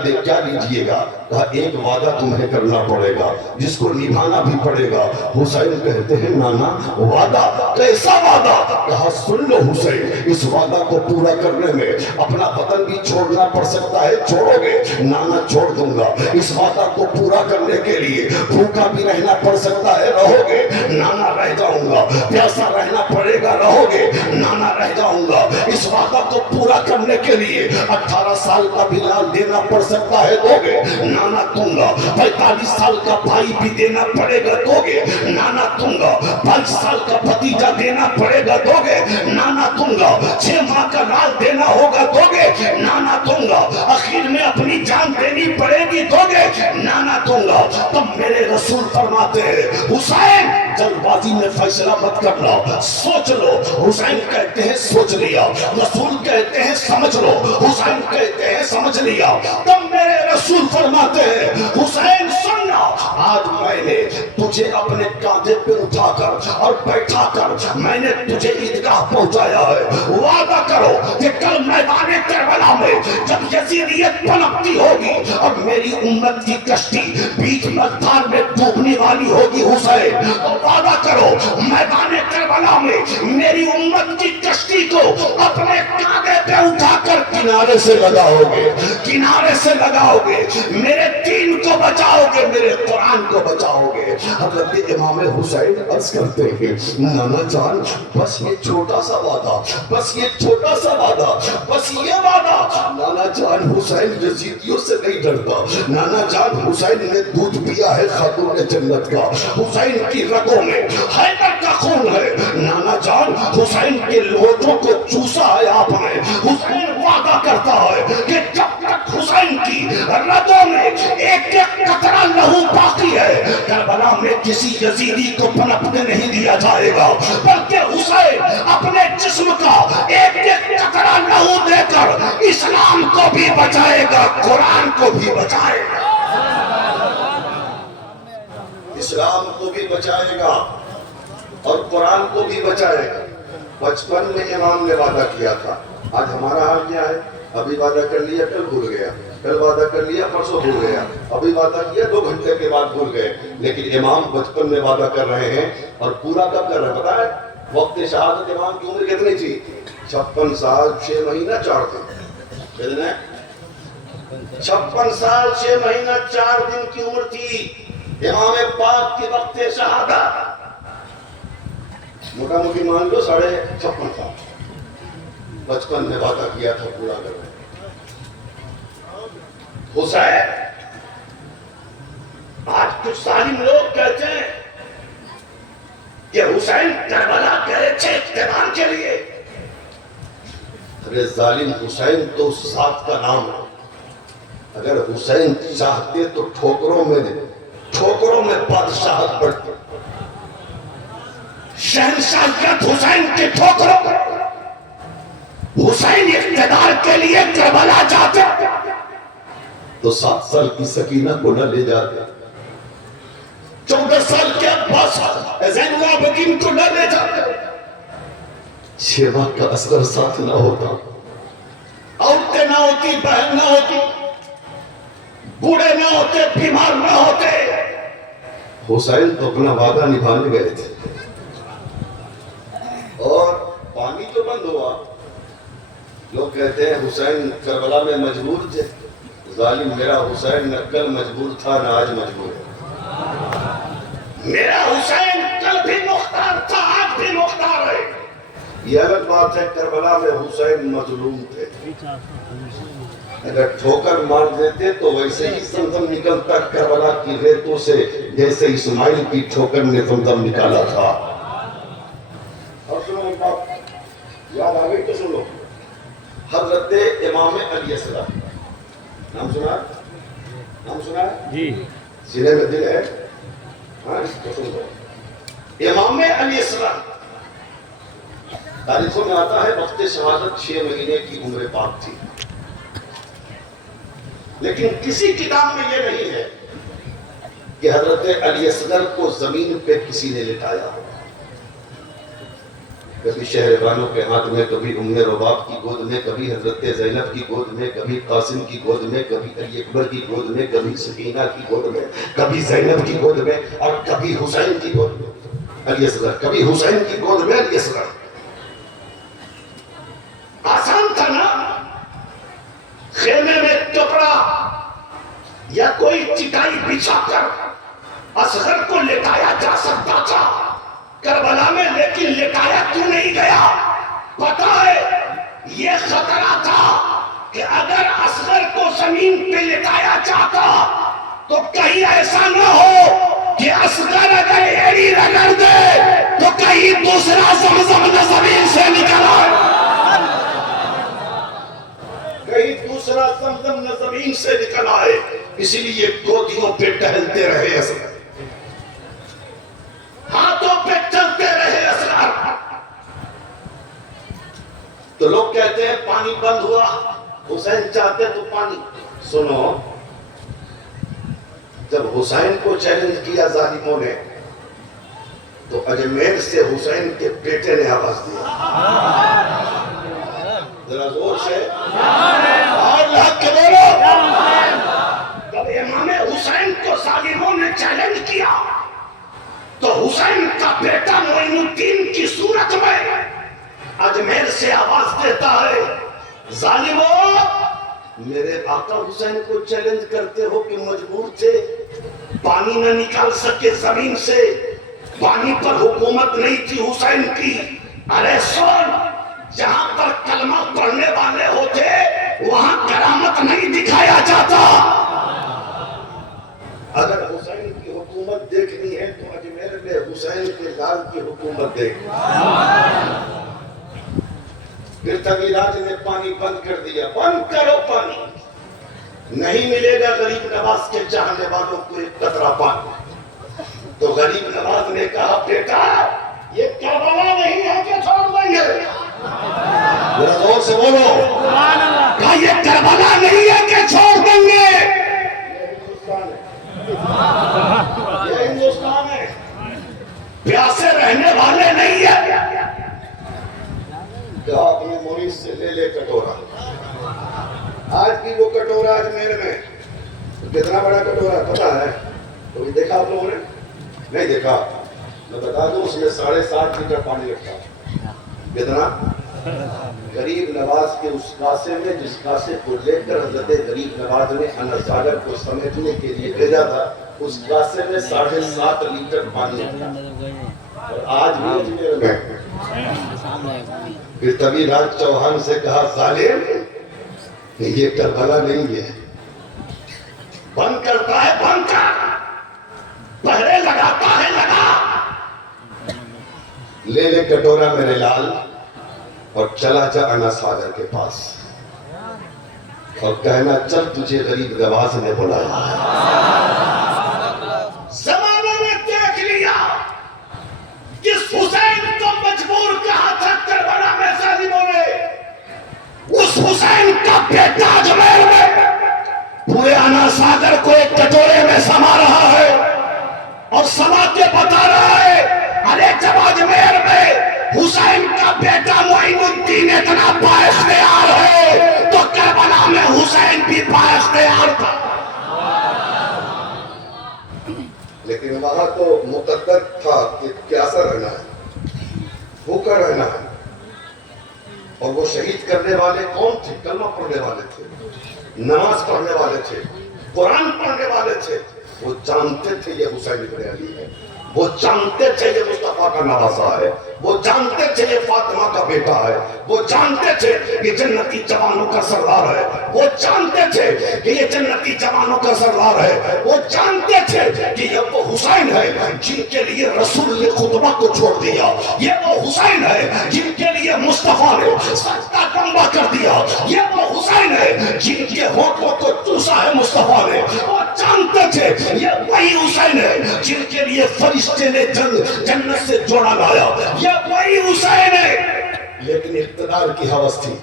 لیجئے گا؟ کہا ایک وعدہ تمہیں کرنا پڑے گا جس کو نبھانا بھی پڑے گا۔ حسین کہتے ہیں نانا وعدہ؟ کیسا وعدہ؟ کہا سن لو حسین، اس وعدہ کو پورا کرنے میں اپنا وطن بھی چھوڑنا پڑ سکتا ہے، چھوڑو گے؟ نانا چھوڑ دوں گا۔ اس وعدہ کو پورا کرنے کے لیے بھوکا بھی رہنا پڑ سکتا ہے، رہو گے؟ نانا رہ جاؤں گا۔ پیاسا رہنا پڑے گا، رہو گے؟ نانا رہ جاؤں گا۔ اس وعدہ کو پورا کرنے کے لیے 18 سال کا بھی لال دینا پڑ سکتا ہے، دو گے؟ نانا دوں گا۔ 45 سال کا بھائی بھی دینا پڑے گا، دو گے؟ نانا دوں گا۔ 22 سال کا بھتیجا دینا پڑے گا، دو گے؟ نانا دوں گا۔ 6 ماہ کا لال دینا ہوگا، دو گے؟ نانا دوں گا۔ آخر میں اپنی جان دینی پڑے گی، دو گے؟ نانا دوں گا۔ تب میرے رسول فرماتے ہیں حسین جلد بازی میں فیصلہ مت کرنا، سوچ لو۔ حسین کہتے ہیں سوچ لیا۔ رسول کہتے ہیں سمجھ لو۔ حسین کہتے ہیں سمجھ لیا۔ تب میرے رسول فرماتے ہیں حسین سننا، آج میں نے تجھے اپنے کاندھے پہ اٹھا کر اور بیٹھا کر میں نے تجھے عیدگاہ پہنچایا ہے۔ وعدہ کرو کہ کل میدان کربلا میں جب یزیدیت پنپتی ہوگی اور میری امت کی کشتی بیچ مدار میں ڈوبنے والی ہوگی، حسین وعدہ کرو میدان کربلا میں میری امت کی کشتی کو اپنے کاندھے پہ اٹھا کر کنارے سے لگاؤ گے، کنارے سے لگاؤ گے، میرے دین کو بچاؤ گے، میرے قرآن کو بچاؤ گے۔ حضرت امام حسین عرض کرتے ہیں نانا جان بس یہ چھوٹا سا وعدہ، بس یہ چھوٹا سا وعدہ، بس یہ وعدہ۔ نانا جان حسین یزیدیوں سے نہیں ڈرتا، نانا جان حسین نے دودھ پیا ہے خاتون جنت کا، حسین کی رگوں میں حیدر کا خون ہے، نانا جان حسین کے لوٹوں کو چوسا ہے آپ نے۔ حسین وعدہ کرتا ہے کہ جب تک حسین کی رگوں میں ایک ایک قطرہ لہو باقی ہے کربلا میں کسی یزیدی کو پنپنے نہیں دیا جائے گا، بلکہ حسین اپنے جسم کا ایک ایک قطرہ لہو دے کر اسلام کو بھی بچائے گا، قرآن کو بھی بچائے گا، اسلام کو بھی بچائے گا اور قرآن کو بھی بچائے گا۔ بچپن میں امام نے وعدہ کیا تھا، آج ہمارا حال کیا ہے؟ ابھی وعدہ کر لیا کل بھول گیا، کل وعدہ کر لیا پرسوں بھول گیا، ابھی وعدہ کیا 2 گھنٹے کے بعد بھول گئے۔ لیکن امام بچپن میں وعدہ کر رہے ہیں اور پورا کب کر رہے ہیں پتہ ہے؟ وقت شہادت امام کی عمر کتنی تھی؟ 56 سال 6 مہینہ 4 دن۔ کتنے؟ 56 سال 6 مہینہ 4 دن کی عمر تھی امام پاک کی وقت شہادت۔ موٹا موٹی مان لو 56.5 سال بچپن میں وعدہ کیا تھا، پورا کر رہے حسین۔ آج کچھ ظالم لوگ کہتے ہیں کہ حسین کربلا گئے تھے اقتدار کے لیے۔ ارے ظالم حسین تو اس ذات کا نام ہے، اگر حسین چاہتے تو ٹھوکروں میں بادشاہت بڑھتی، شہنشاہیت حسین کے ٹھوکروں، حسین اقتدار کے لیے کربلا جاتے تو 7 سال کی سکینہ کو نہ لے جاتے، 14 سال کے عباس زین العابدین کو نہ لے جاتے، 6 ماہ کا اصغر ساتھ نہ ہوتا، عورتیں نہ ہوتی، بہن نہ ہوتی، بوڑھے نہ ہوتے، بیمار نہ ہوتے، حسین تو اپنا وعدہ نبھانے گئے تھے۔ اور پانی جو بند ہوا، لوگ کہتے ہیں حسین کربلا میں مجبور تھے، ظالم میرا حسین نہ کل مجبور تھا نہ آج مجبور ہے، میرا حسین کل بھی مختار تھا آج بھی مختار ہے۔ یہ الگ بات ہے کربلا میں حسین مظلوم تھے، اگر ٹھوکر مار دیتے تو ویسے ہی زمزم نکلتا کربلا کی ریتوں سے جیسے اسماعیل کی ٹھوکر نے زمزم نکالا تھا. اور سنو بات یاد آ گئی تو سنو. حضرت امام علی اصغر نام سنا؟ نام سنا جی. سینے میں دل ہے؟ ہاں تو سنو. امام علی اصغر تاریخوں میں آتا ہے وقت شہادت 6 مہینے کی عمر پاک تھی. لیکن کسی کتاب میں یہ نہیں ہے کہ حضرت علی اصغر کو زمین پہ کسی نے لٹایا. کبھی شہربانوں کے ہاتھ میں، کبھی ام رباب کی گود میں، کبھی حضرت زینب کی گود میں، کبھی قاسم کی گود میں، کبھی علی اکبر کی گود میں، کبھی سکینہ کی گود میں، کبھی زینب کی گود میں، اور کبھی حسین کی گود میں علی اصغر. کبھی حسین کی گود میں علی اصغر. آسان تھا نا خیمے میں کپڑا یا کوئی چٹائی بچھا کر اصغر کو لٹایا جا سکتا تھا کربلا میں، لیکن لٹایا کیوں نہیں گیا؟ پتا ہے یہ خطرہ تھا کہ اگر اصغر کو زمین پہ لٹایا جاتا تو کہیں ایسا نہ ہو کہ اصغر اگر ایڑی رگڑ دے تو کہیں دوسرا زمزم نہ زمین سے نکل آئے، کہیں دوسرا زمزم نہ زمین سے نکل آئے. اسی لیے گودیوں پہ ٹہلتے رہے اصغر، ہاتھوں پہ چلتے رہے اصغر. تو لوگ کہتے ہیں پانی بند ہوا، حسین چاہتے تو پانی. سنو، جب حسین کو چیلنج کیا ظالموں نے تو اجمیر سے حسین کے بیٹے نے آواز دیا. ذرا زور سے اور لحق کے بولو. جب امام حسین کو ظالموں نے چیلنج کیا تو حسین کا بیٹا معین الدین کی صورت میں اجمیر سے آواز دیتا ہے، ظالموں میرے آقا حسین کو چیلنج کرتے ہو کہ مجبور تھے، پانی نہ نکال سکے زمین سے، پانی پر حکومت نہیں تھی حسین کی. ارے سن، جہاں پر کلمہ پڑھنے والے ہوتے وہاں کرامت نہیں دکھایا جاتا. اگر حسین کی حکومت دیکھنی ہے تو اجمیر میں حسین کے لال کی حکومت دیکھ. پھر تغیراج نے پانی بند کر دیا. بند کرو پانی، نہیں ملے گا غریب نواز کے چاہنے والوں کو ایک قطرہ پانی. تو غریب نواز نے کہا بیٹا یہ کربلا نہیں ہے کہ چھوڑ دیں گے. ذرا زور سے بولو. کہا یہ کربلا نہیں ہے کہ چھوڑ دیں گے. یہ ہندوستان ہے، پیاسے رہنے والے نہیں ہیں. کہا اپنے مریض سے لے لے کٹورا. آج کی وہ کٹورا اجمیر میں کتنا بڑا کٹورا پتا ہے؟ کوئی دیکھا آپ لوگوں نے؟ نہیں دیکھا. میں بتا دوں اس میں 7.5 لیٹر پانی رکھا. کتنا؟ غریب نواز کے اس کاسے میں جس کاسے کو لے کر حضرت غریب نواز نے انر ساگر کو سمیٹنے کے لیے بھیجا تھا، اس کاسے میں 7.5 لیٹر پانی رکھا. اور آج بھی اجمیر میں. پھر تبھی راج چوہان سے کہا ظالم یہ کربلا نہیں ہے. بند کرتا ہے بند کر، پہرے لگاتا ہے لگا. لے لے کٹورا میرے لال اور چلا جا انا ساگر کے پاس اور کہنا چل تجھے غریب نواز نے بلایا. زمانے نے دیکھ لیا جس حسین کو مجبور کہا تھا کربلا میں ظالموں نے، اس حسین کا بیٹا اجمیر میں پورے انا ساگر کو ایک کٹورے میں سما رہا ہے اور سما کے بتا رہا ہے ارے جب اجمیر میں حسین کا بیٹا معین الدین اتنا بااختیار ہے تو کربلا میں حسین بھی بااختیار تھا. لیکن وہاں تو مقدر تھا کہ پیاسا رہنا ہے، بھوکا رہنا ہے. اور وہ شہید کرنے والے کون تھے؟ کلمہ پڑھنے والے تھے، نماز پڑھنے والے تھے، قرآن پڑھنے والے تھے. وہ جانتے تھے یہ حسین ابن علی ہے. وہ جانتے تھے یہ مصطفیٰ کا نوازا ہے، وہ جانتے تھے یہ فاطمہ کا بیٹا ہے، وہ جانتے تھے یہ جنتی جوانوں کا سردار ہے، وہ جانتے تھے کہ یہ جنتی جوانوں کا سردار ہے، وہ جانتے تھے کہ یہ وہ حسین ہے جن کے لیے رسول نے خطبہ کو چھوڑ دیا، یہ وہ حسین ہے جن کے لیے مصطفیٰ نے سجدہ گنبا کر دیا، یہ وہ حسین ہے جن کے ہونٹوں کو چوسا ہے مصطفیٰ نے، وہ جانتے تھے یہ وہی حسین ہے جن کے لیے فرشتے نے جنت سے جوڑا لایا، یہ وہی حسین ہے۔ لیکن اقتدار کی ہوس تھی،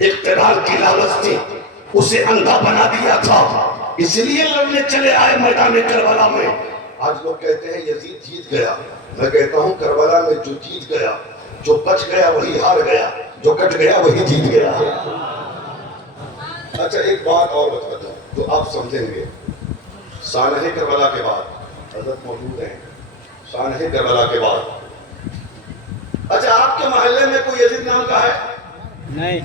اقتدار کی لالچ تھی، اسے اندھا بنا دیا تھا، اس لیے لڑنے چلے آئے میدان کربلا میں۔ آج لوگ کہتے ہیں یزید جیت گیا، میں کہتا ہوں کربلا میں جو جیت گیا، جو بچ گیا وہی ہار گیا، جو کٹ گیا وہی جیت گیا۔ اچھا ایک بات اور بتا دوں جو آپ سمجھیں گے، سانحہ کربلا کے بعد حضرت موجود ہیں، سانحہ کربلا کے بعد، اچھا آپ کے محلے میں کوئی یزید نام کا ہے؟ نہیں،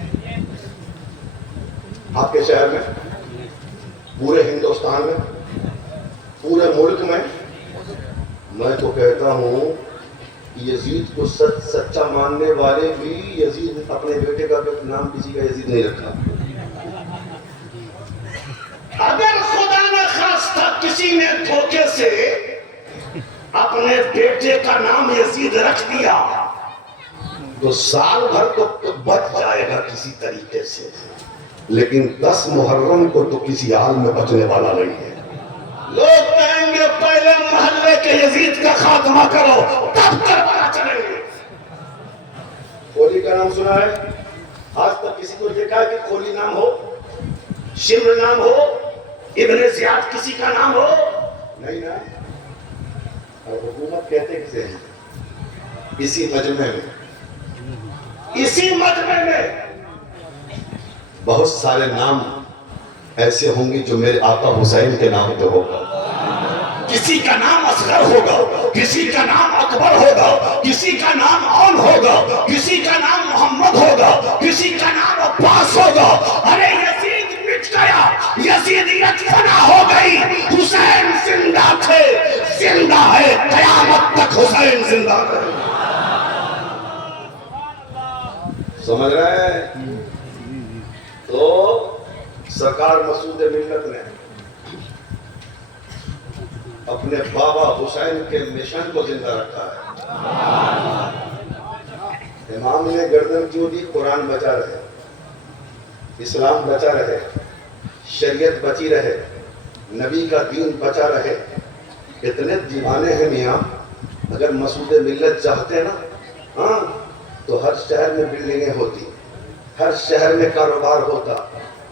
آپ کے شہر میں، پورے ہندوستان میں، پورے ملک میں؟ میں تو کہتا ہوں یزید کو سچا ماننے والے بھی یزید اپنے بیٹے کا نام کسی کا یزید نہیں رکھا۔ اگر خدا نہ خواستہ کسی نے دھوکے سے اپنے بیٹے کا نام یزید رکھ دیا تو سال بھر تو بچ جائے گا کسی طریقے سے، لیکن 10 محرم کو تو کسی حال میں بچنے والا نہیں ہے۔ لوگ کہیں گے پہلے محلے کے یزید کا خاتمہ کرو تب کربلا چلیں گے۔ کھولی کا نام سنا ہے؟ آج تک کسی کو دیکھا ہے کہ کھولی نام ہو، شمر نام ہو، ابن زیاد کسی کا نام ہو؟ نہیں نا۔ اور حکومت کہتے کسے ہیں؟ اسی مجمع میں، اسی مجمع میں بہت سارے نام ایسے ہوں گے جو میرے آقا حسین کے نام پہ ہوگا، کسی کا نام اصغر ہوگا، کسی کا نام اکبر ہوگا، کسی کا نام عون ہوگا، کسی کا نام محمد ہوگا، کسی کا نام عباس ہوگا۔ ارے یزید مٹ گیا، یزیدیت فنا ہو گئی، حسین زندہ تھے، زندہ ہے، قیامت تک حسین زندہ ہے۔ سمجھ رہے ہیں؟ تو سرکار مسعود ملت نے اپنے بابا حسین کے مشن کو زندہ رکھا ہے۔ امام نے گردن کیوں دی؟ قرآن بچا رہے، اسلام بچا رہے، شریعت بچی رہے، نبی کا دین بچا رہے۔ اتنے دیوانے ہیں میاں، اگر مسعود ملت چاہتے نا ہاں تو ہر شہر میں بلڈنگیں ہوتی، ہر شہر میں کاروبار ہوتا،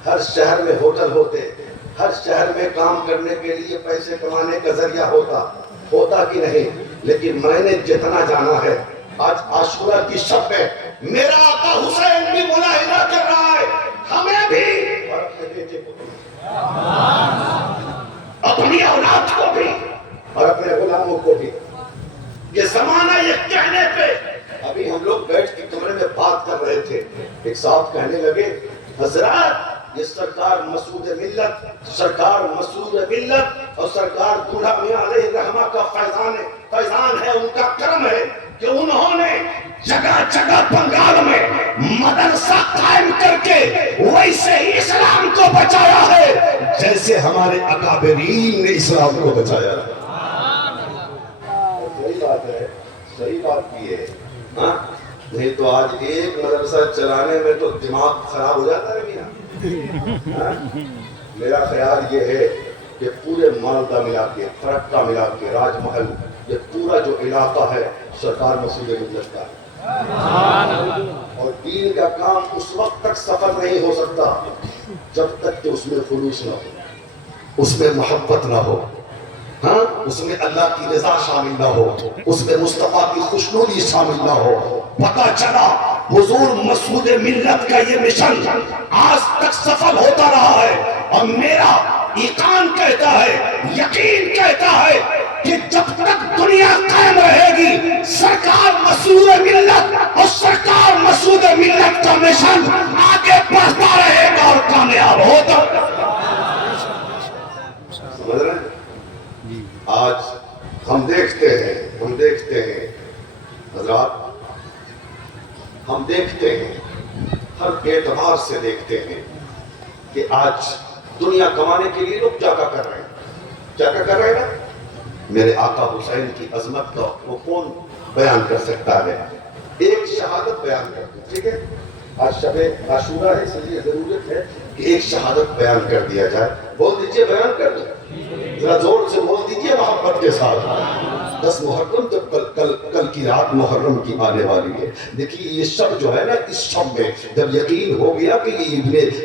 ہر شہر میں ہوٹل ہوتے، ہر شہر میں کام کرنے کے لیے پیسے کمانے کا ذریعہ ہوتا کہ نہیں؟ لیکن میں نے جتنا جانا ہے، آج عاشورہ کی شب میں میرا آقا حسین بھی ملاحظہ کر رہا ہے، ہمیں بھی اور اپنے بیٹے کو بھی، اپنی اولاد کو بھی اور اپنے غلاموں کو بھی۔ یہ زمانہ یہ کہنے پہ ابھی ہم لوگ بیٹھ کے کمرے میں بات کر رہے تھے، ایک صاحب کہنے لگے حضرات یہ سرکار مسعود ملت، سرکار مسعود ملت اور سرکار بوڑھا میاں علیہ الرحمہ کا فیضان ہے، ان کا کرم ہے کہ انہوں نے جگہ جگہ بنگال میں مدرسہ قائم کر کے ویسے ہی اسلام کو بچایا ہے جیسے ہمارے اکابرین نے اسلام کو بچایا ہے۔ صحیح بات ہے، صحیح بات کی ہے، ہاں نہیں تو آج ایک مدرسہ چلانے میں تو دماغ خراب ہو جاتا ہے میاں۔ میرا خیال یہ ہے کہ پورے مالدہ ملا کے، فرقہ ملا کے، راج محل، یہ پورا جو علاقہ ہے سرکار مسعود ملت کا ہے، اور دین کا کام اس وقت تک سفر نہیں ہو سکتا جب تک کہ اس میں خلوص نہ ہو، اس میں محبت نہ ہو، ہاں اس میں اللہ کی رضا شامل نہ ہو، اس میں مصطفیٰ کی خوشنودی شامل نہ ہو۔ پتہ چلا حضور مسعود ملت کا یہ مشن آج تک سفل ہوتا رہا ہے، اور میرا ایقان کہتا ہے، یقین کہتا ہے کہ جب تک دنیا قائم رہے گی سرکار مسعود ملت اور سرکار مسعود ملت کا مشن آگے بڑھتا رہے گا اور کامیاب ہوتا۔ سمجھ رہے ہیں؟ آج ہم دیکھتے ہم دیکھتے ہیں، ہر اعتبار سے دیکھتے ہیں کہ آج دنیا کمانے کے لیے لوگ کیا کر رہے ہیں، کیا کر رہے ہیں نا؟ میرے آقا حسین کی عظمت کا وہ کون بیان کر سکتا ہے؟ ایک شہادت بیان کرتے ہیں، ٹھیک ہے؟ آج شب عاشورہ ہے، اس لیے ضرورت ہے کہ ایک شہادت بیان کر دیا جائے۔ بول دیجئے، بیان کر دو، ذرا زور سے بول دیجئے محبت کے ساتھ۔ 10 محرم جب کل کی رات محرم کی آنے والی ہے، دیکھیے یہ شب جو ہے نا، اس شب میں جب یقین ہو گیا کہ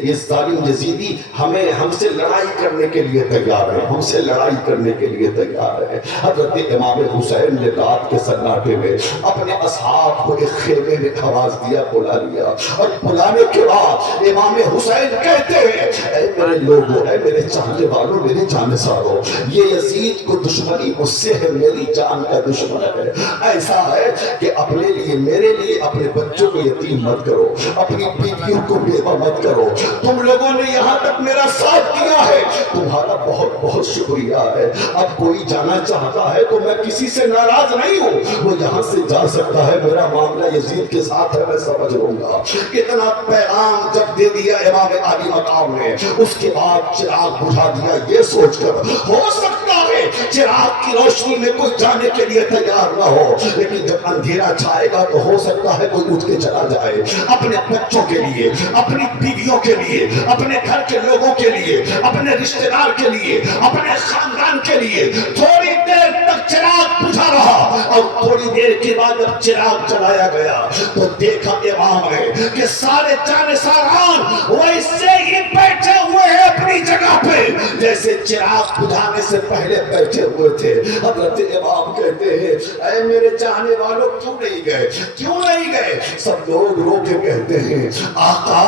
یہ ظالم یزیدی ہم سے لڑائی کرنے کے لیے تیار ہے، ہم سے لڑائی کرنے کے لیے تیار ہے، حضرت امام حسین نے رات کے سناٹے میں اپنے اصحاب کو ایک خیمے میں آواز دیا، بلا لیا، اور بلانے کے بعد امام حسین کہتے ہیں، اے میرے لوگوں، اے میرے چاہنے والوں، میرے جانساروں، یہ یزید کو دشمنی مجھ سے ہے، میری جان کا دشمن ہے۔ ایسا ہے کہ اپنے لیے، میرے لیے اپنے بچوں کو یتیم مت کرو، اپنی بیویوں کو بیوہ مت کرو، تم لوگوں نے یہاں تک میرا ساتھ دیا ہے، تمہارا بہت بہت شکریہ ہے۔ اب کوئی جانا چاہتا ہے تو میں کسی سے ناراض نہیں ہوں، وہ یہاں سے جا سکتا ہے، میرا معاملہ یزید کے ساتھ ہے، میں سمجھ لوں گا۔ اتنا پیغام جب دے دیا امام علی مقام نے، اس کے بعد چراغ بجھا دیا، یہ سوچ کر ہو سکتا ہے چراغ کی روشنی میں کوئی جانے کے لیے تیار نہ ہو، لیکن جب اندھیرا چھائے گا تو ہو سکتا ہے کوئی اٹھ کے چلا جائے، اپنے بچوں کے لیے، اپنی بیویوں کے لیے، اپنے گھر کے لوگوں کے لیے، اپنے رشتہ دار کے لیے، اپنے خاندان کے لیے۔ تھوڑی دیر تک چراغ بجھا رہا، اور تھوڑی دیر کے بعد جب چراغ جلایا گیا تو دیکھا امام نے کہ سارے جانساران ویسے ہی بیٹھے ہوئے ہیں اپنی جگہ پہ جیسے چراغ بجھانے سے پہلے بیٹھے ہوئے تھے۔ حضرت امام کہتے ہیں، اے میرے چاہنے والوں، کیوں نہیں گئے، کیوں نہیں گئے؟ سب لوگ رو کے کہتے ہیں، آقا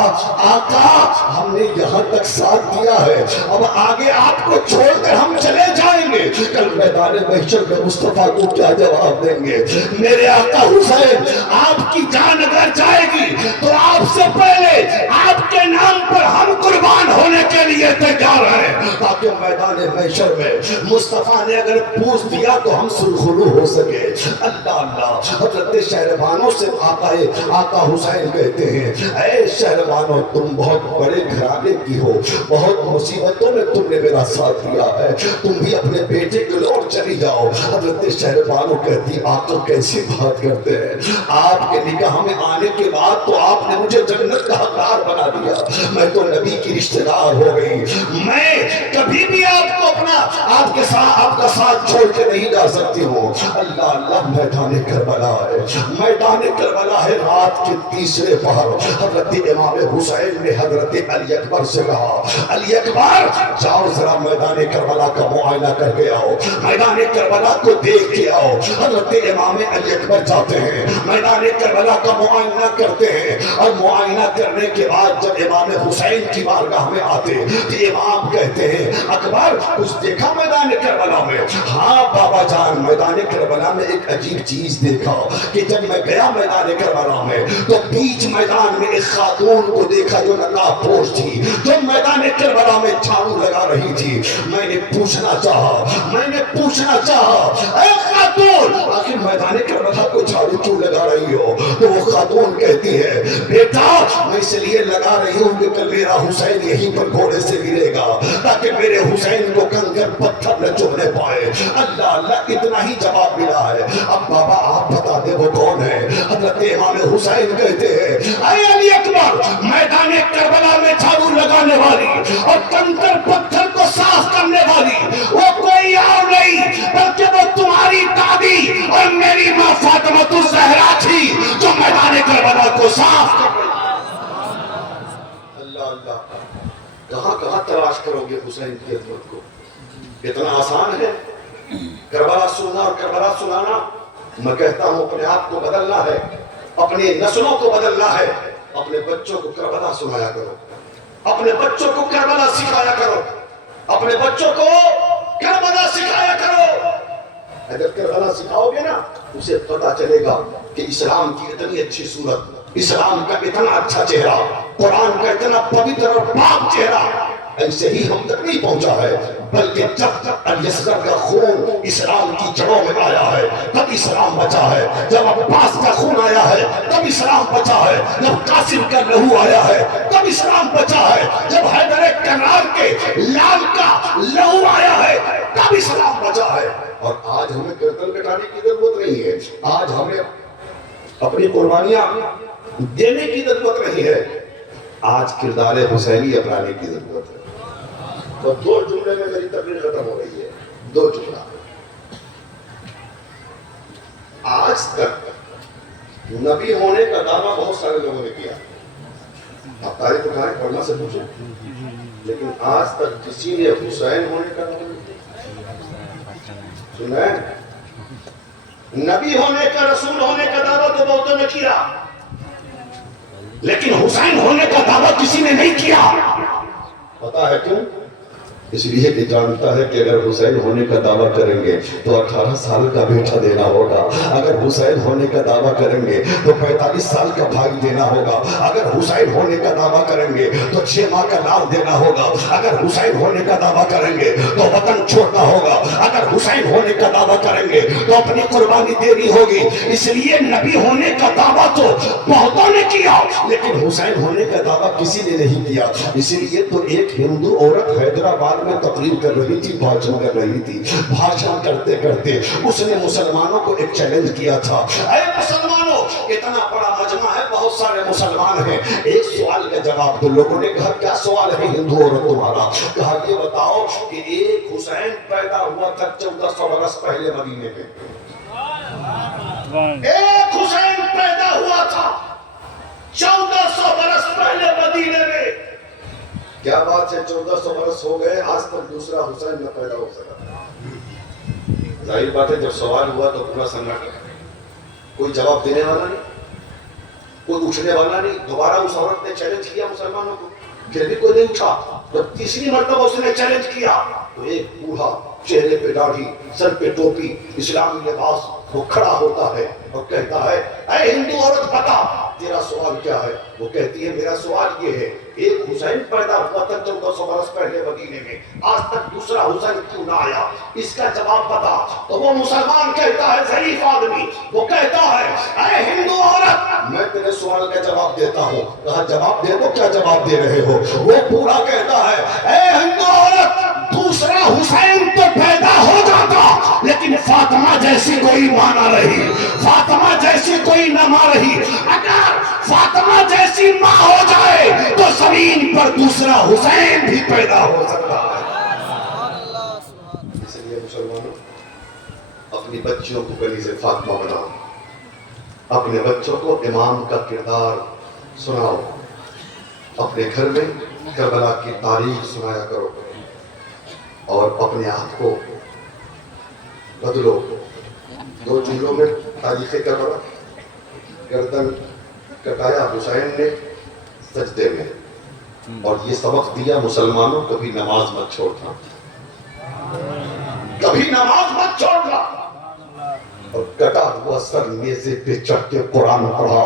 آقا، ہم نے یہاں تک ساتھ دیا ہے، اب آگے آپ کو چھوڑ کر ہم چلے جائیں گے، کل میدان محشر میں مصطفیٰ کو کیا جواب دیں گے؟ میرے آقا حسین، آپ کی جان اگر جائے گی تو آپ سے پہلے آپ کے نام پر ہم قربان ہونے کے لیے تیار ہیں، تاکہ میدان محشر میں مصطفیٰ نے اگر پوچھ دیا تو ہم سرخرو ہو سکے۔ اللہ اللہ۔ حضرت شہربانوں سے آقا حسین کہتے ہیں، اے شہربانوں، تم بہت بڑے گھرانے کی ہو، بہت مصیبتوں میں تم نے میرا ساتھ دیا ہے، تم بھی اپنے بیٹے کو لوٹ چلی جاؤ۔ حضرت شہربانوں کہتی، آقا کیسی بات کرتے ہیں، آپ کے نکاح میں آنے کے بعد تو آپ نے مجھے جنت کا حقدار بنا دیا، میں تو نبی کی رشتہ دار ہو گئی، میں کبھی بھی آپ کو آپ کے ساتھ، آپ کا ساتھ چھوڑ کے نہیں جا سکتی ہوں۔ اللہ اللہ۔ میدان کربلا ہے، میدان کربلا ہے، رات کے تیسرے پہر حضرت امام حسین نے حضرت علی اکبر سے کہا، علی اکبر، جاؤ ذرا میدان کربلا کا معائنہ کر کے آؤ، میدان کربلا کو دیکھ کے آؤ۔ حضرت امام علی اکبر جاتے ہیں، میدان کربلا کا معائنہ کرتے ہیں، اور معائنہ کرنے کے بعد جب امام حسین کی بارگاہ میں آتے تو امام کہتے ہیں، اکبر کچھ دیکھا میدان کربلا میں؟ ہاں بابا جان، میدان کربلا میں ایک عجیب چیز دیکھا کہ جب میں گیا میدان کربلا میں تو بیچ میدان میں ایک خاتون کو دیکھا جو نقاب پوش تھی، جو میدان کربلا میں جھاڑو لگا رہی تھی۔ میں نے پوچھنا چاہا، اے خاتون، آخر میدان کربلا کو جھاڑو کیوں لگا رہی ہو؟ تو وہ خاتون کہتی ہے، بیٹا میں اس لیے لگا رہی ہوں کہ کل میرا حسین یہیں پر گھوڑے سے گرے گا تاکہ میرے حسین کو کنکر پتھر نہ چوبنے پائے۔ اللہ اللہ، اتنا ہی جواب ملا ہے۔ اب بابا آپ بتا دے وہ کون ہے؟ حضرت امام حسین کہتے ہیں، اے علی اکبر، میدان کربلا میں جھاڑو لگانے والی اور کنکر پتھر کو صاف کرنے والی وہ کوئی اور نہیں بلکہ وہ تمہاری دادی اور میری ماں فاطمہ الزہرا تھی جو میدان کربلا کو صاف کر رہی۔ اللہ اللہ، کہاں کہاں تلاش کرو گے حسین کی عظمت کو؟ اتنا آسان ہے کربلا سننا اور کربلا سنانا؟ میں کہتا ہوں اپنے آپ کو بدلنا ہے، اپنی نسلوں کو بدلنا ہے، اپنے بچوں کو کربلا سنایا کرو، اپنے بچوں کو کربلا سکھایا کرو، اپنے بچوں کو کربلا سکھایا کرو۔ اگر کربلا سکھاؤ گے نا، اسے پتا چلے گا کہ اسلام کی اتنی اچھی صورت، اسلام کا اتنا اچھا چہرہ، قرآن کا اتنا پوتر اور پاک چہرہ ایسے ہی ہم تک نہیں پہنچا ہے، بلکہ جب الیسگر کا خون اسلام کی جڑوں میں آیا ہے تب اسلام بچا ہے، جب عباس کا خون آیا ہے تب اسلام بچا ہے جب قاسم کا لہو آیا ہے، تب اسلام بچا ہے جب حیدر کرار کے لال کا لہو آیا ہے، تب اسلام بچا ہے۔ اور آج ہمیں گردن کٹانے کی ضرورت نہیں ہے، آج ہمیں اپنی قربانیاں دینے کی ضرورت نہیں ہے، آج کردار حسینی اپنانے کی ضرورت ہے۔ تو دو جملے میں میری تقریر ختم ہو رہی ہے، دو جملہ۔ آج تک نبی ہونے کا دعویٰ بہت سارے لوگوں نے کیا، آپ تاریخ اٹھائیں پڑھنا سے پوچھیں، لیکن آج تک کسی نے حسین ہونے کا دعویٰ نہیں کیا۔ سنیں، نبی ہونے کا، رسول ہونے کا دعویٰ تو بہتوں نے کیا، لیکن حسین ہونے کا دعویٰ کسی نے نہیں کیا۔ پتا ہے کیوں؟ اس لیے کہ جانتا ہے کہ اگر حسین ہونے کا دعویٰ کریں گے تو 18 سال کا بیٹا دینا ہوگا، اگر حسین ہونے کا دعویٰ کریں گے تو 45 سال کا بھائی دینا ہوگا، اگر حسین ہونے کا دعویٰ کریں گے تو 6 ماہ کا لال دینا ہوگا، اگر حسین ہونے کا دعویٰ کریں گے تو وطن چھوڑنا ہوگا، اگر حسین ہونے کا دعویٰ کریں گے تو اپنی قربانی دینی ہوگی۔ اس لیے نبی ہونے کا دعویٰ تو بہتوں نے کیا، لیکن حسین ہونے کا دعویٰ کسی نے نہیں کیا۔ اسی لیے تو ایک ہندو عورت حیدرآباد میں تقریر کر رہی تھی، بھاشن کر رہی تھی، بھاشن کرتے کرتے اس نے مسلمانوں کو ایک چیلنج کیا تھا، اے مسلمانوں، اتنا بڑا مجمع ہے، بہت سارے مسلمان ہیں، ایک سوال کا جواب دو۔ لوگوں نے کہا کیا سوال ہے ہندو عورت تمہارا؟ کہا یہ بتاؤ کہ ایک حسین پیدا ہوا تھا 1400 برس پہلے مدینے میں، ایک حسین پیدا ہوا تھا 1400 برس پہلے مدینے میں، کیا بات ہے 1400 برس ہو گئے آج تک دوسرا حسین نہ پیدا ہو سکا؟ ظاہر بات ہے جب سوال ہوا تو پورا سناٹا، کوئی جواب دینے والا نہیں، کوئی اٹھنے والا نہیں۔ دوبارہ اس عورت نے چیلنج کیا مسلمانوں کو، پھر بھی کوئی نہیں اٹھا۔ جب تیسری مرتبہ اس نے چیلنج کیا تو ایک بوڑھا، چہرے پہ داڑھی، سر پہ ٹوپی، اسلامی لباس، وہ کھڑا ہوتا ہے اور کہتا ہے اے ہندو عورت بتا تیرا سوال کیا ہے؟ وہ کہتی ہے میرا سوال یہ ہے، ایک حسین پیدا ہوا تھا 1400 برس پہلے مدینے میں، آج تک دوسرا حسین کیوں نہ آیا؟ اس کا جواب بتا۔ تو وہ مسلمان کہتا ہے، ضعیف آدمی، وہ کہتا ہے اے ہندو عورت میں تیرے سوال کا جواب دیتا ہوں۔ کہا جواب دے دو، کیا جواب دے رہے ہو؟ وہ پورا کہتا ہے اے ہندو عورت دوسرا حسین تو پیدا ہو جاتا لیکن فاطمہ جیسی کوئی ماں نہ رہی، فاطمہ جیسی کوئی نہ ماں رہی۔ اگر فاطمہ جیسی ماں ہو جائے تو زمین پر دوسرا حسین بھی پیدا ہو سکتا ہے۔ اس لیے مسلمانوں اپنی بچیوں کو کنیز فاطمہ بناؤ، اپنے بچوں کو امام کا کردار سناؤ، اپنے گھر میں کربلا کی تاریخ سنایا کرو اور اپنے آپ کو بدلو۔ دو جملوں میں تاریخ کربلا، گردن کٹایا حسین نے سجدے میں، اور یہ سبق دیا مسلمانوں کبھی نماز مت چھوڑنا، کبھی نماز مت چھوڑنا، اور کٹا ہوا سر نیزے پہ چڑھ کے قرآن پڑھا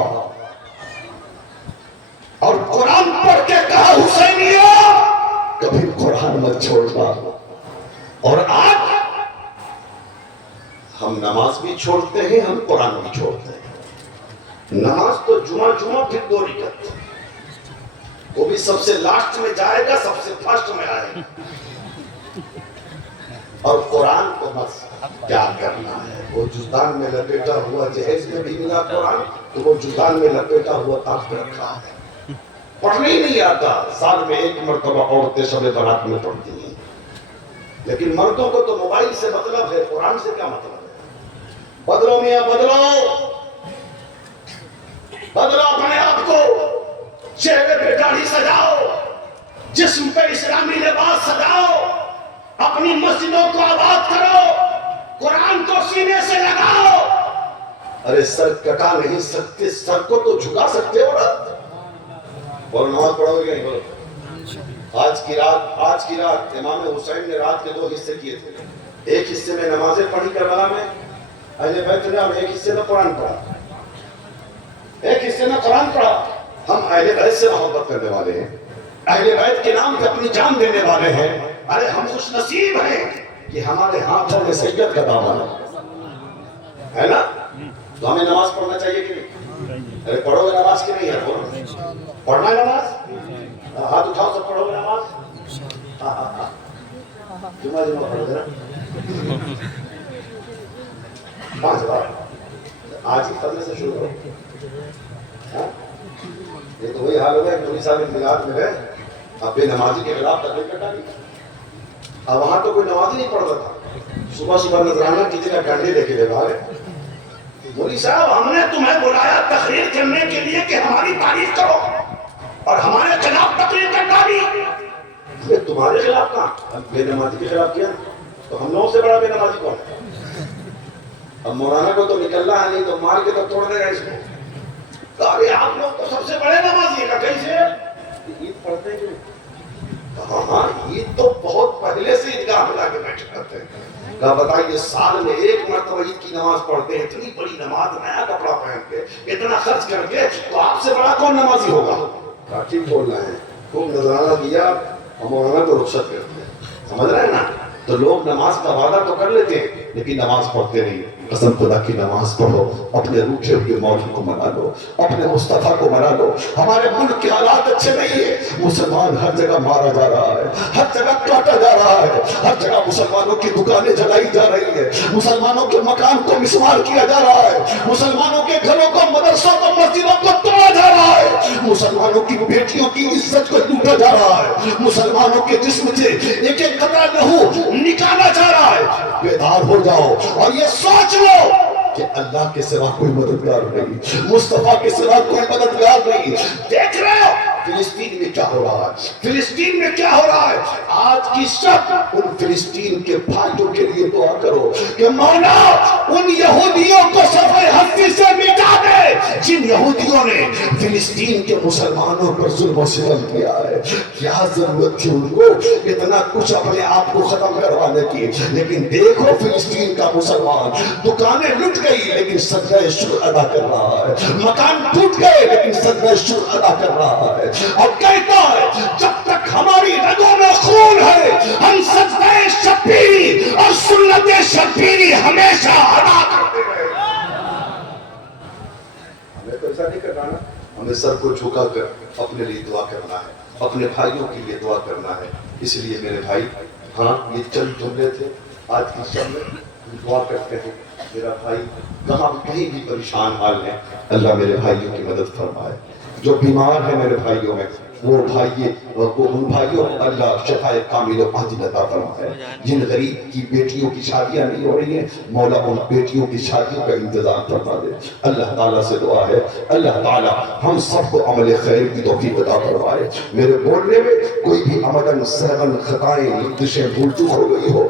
اور قرآن پڑھ کے کہا حسینیہ کبھی قرآن مت چھوڑنا۔ اور آج ہم نماز بھی چھوڑتے ہیں، ہم قرآن بھی چھوڑتے ہیں۔ نماز تو جمعہ پھر 2 رکعت، وہ بھی سب سے لاسٹ میں جائے گا، سب سے فرسٹ میں آئے گا۔ اور قرآن کو بس کیا کرنا ہے، وہ جزدان میں لپیٹا ہوا جہیز میں بھی ملا قرآن، تو وہ جزدان میں لپیٹا ہوا تاج پہ رکھا ہے، پڑھنے ہی نہیں آتا۔ سال میں 1 مرتبہ عورتیں شب برات میں پڑھتی ہیں، لیکن مردوں کو تو موبائل سے مطلب ہے، قرآن سے کیا مطلب ہے؟ بدلو میاں بدلو، بدلو اپنے آپ کو، چہرے پہ داڑھی سجاؤ، جسم پہ اسلامی لباس سجاؤ، اپنی مسجدوں کو آباد کرو، قرآن کو سینے سے لگاؤ۔ ارے سر کٹا نہیں سکتے، سر کو تو جھکا سکتے ہو نا۔ بولو نماز پڑھو گے نہیں؟ بولو آج کی رات امام حسین نے رات کے 2 حصے کیے تھے، ایک حصے میں نمازیں پڑھی کربلا میں اہل بیت نے، اور ایک حصے میں قرآن پڑھا، ایک حصے میں قرآن پڑھا۔ ہم اہل بیت سے محبت کرنے والے ہیں، اہل بیت کے نام پہ اپنی جان دینے والے ہیں۔ ارے ہم خوش نصیب ہیں کہ ہمارے ہاتھوں میں سیدت کا دامن ہے نا؟ تو ہمیں نماز پڑھنا چاہیے کہ نہیں؟ ارے پڑھو گے نماز نہیں ہے؟ پڑھنا ہے نماز؟ ہاتھ اٹھاؤ، سب پڑھو گے نماز؟ جمعہ جمعہ پڑھو گے نا 5 بار؟ آج ہی فضل سے شروع کرو. یہ تو وہی حال ہو گیا کہ مولوی صاحب انتظار میں گئے، اب بے نمازی کے خلاف تقریر کر ڈالی. اب وہاں تو کوئی نماز ہی نہیں پڑھ رہا تھا، صبح صبح نذرانہ کسی کا ڈنڈے لے کے لے بھاگے. مولوی صاحب ہم نے تمہیں بلایا تقریر کرنے کے لیے کہ ہماری تعریف کرو اور ہمارے خلاف تقریر کر ڈالی. تمہارے خلاف کہاں؟ بے نمازی کے خلاف کیا تو ہم لوگوں سے بڑا بے نمازی کون ہے؟ اب مولانا کو تو نکلنا ہے نہیں تو مار کے تو توڑ دے گا اس کو. ارے آپ لوگ تو سب سے بڑے نمازی ہیں. کیسے؟ عید پڑھتے ہیں کہ ہاں عید تو بہت پہلے سے عیدگاہ میں لا کے بیٹھے کرتے ہیں. کہا بتائیے سال میں 1 مرتبہ عید کی نماز پڑھتے ہیں، اتنی بڑی نماز، نیا کپڑا پہن کے، اتنا خرچ کر کے، تو آپ سے بڑا کون نمازی ہوگا؟ ٹھیک بول رہے ہیں. خوب نذرانہ دیا اور مولانا کو رخصت کرتے ہیں. سمجھ رہے ہیں نا؟ تو لوگ نماز کا وعدہ تو کر لیتے ہیں لیکن نماز پڑھتے نہیں. قسم خدا کی نماز پڑھو، اپنے روٹھے ہوئے مولا کو منا لو، اپنے مصطفیٰ کو منا لو. ہمارے ملک کے حالات اچھے نہیں ہیں. مسلمان ہر جگہ مارا جا رہا ہے، ہر جگہ کاٹا جا رہا ہے، ہر جگہ مسلمانوں کی دکانیں جلائی جا رہی ہیں، مسلمانوں کے مکان کو مسمار کیا جا رہا ہے، مسلمانوں کے گھروں کو، مدرسوں کو، مسجدوں کو توڑا جا رہا ہے، مسلمانوں کی بیٹیوں کی عزت کو لوٹا جا رہا ہے، مسلمانوں کے جسم سے ایک ایک قطرہ لہو نکالا جا رہا ہے. بیدار ہو جاؤ اور یہ سوچ لو کہ اللہ کے سوا کوئی مددگار نہیں، مصطفیٰ کے سوا کوئی مددگار نہیں. دیکھ رہے ہو فلسطین میں کیا ہو رہا ہے، فلسطین میں کیا ہو رہا ہے. آج کی شب ان فلسطین کے بھائیوں کے لیے دعا کرو کہ مولا ان یہودیوں کو صفحہ ہستی سے مٹا دے جن یہودیوں نے فلسطین کے مسلمانوں پر ظلم و ستم کیا ہے. کیا ضرورت تھی ان کو اتنا کچھ اپنے آپ کو ختم کروانے کی؟ لیکن دیکھو فلسطین کا مسلمان دکانیں لٹ گئی لیکن سجدہ شکر ادا کر رہا ہے، مکان ٹوٹ گئے لیکن سجدہ شکر ادا کر رہا ہے. اور کہتا ہے جب تک ہماری رگوں میں خون ہے ہم سجدہ شبیری اور سنت شبیری ہمیشہ ادا کرتے رہے. ہمیں تو ایسا نہیں کرنا نا، ہمیں سر کو جھکا کر اپنے لیے دعا کرنا ہے، اپنے بھائیوں کے لیے دعا کرنا ہے. اس لیے میرے بھائی، ہاں یہ چند جملے تھے آج کی شب میں. دعا کرتے ہیں میرا بھائی کہاں کہیں بھی پریشان حال ہے، اللہ میرے بھائیوں کی مدد فرمائے. جو بیمار ہے میرے بھائیوں میں وہ ان بھائیوں کو اللہ شفائے کامل و عاجل عطا فرمائے. جن غریب کی بیٹیوں کی شادیاں نہیں ہو رہی ہیں مولا ان بیٹیوں کی شادیوں کا انتظام فرما دے. اللہ تعالیٰ سے دعا ہے اللہ تعالیٰ ہم سب کو عمل خیر کی توفیق عطا فرمائے. میرے بولنے میں کوئی بھی عملاً سہواً خطائیں لغزشیں بھول چوک ہو گئی ہو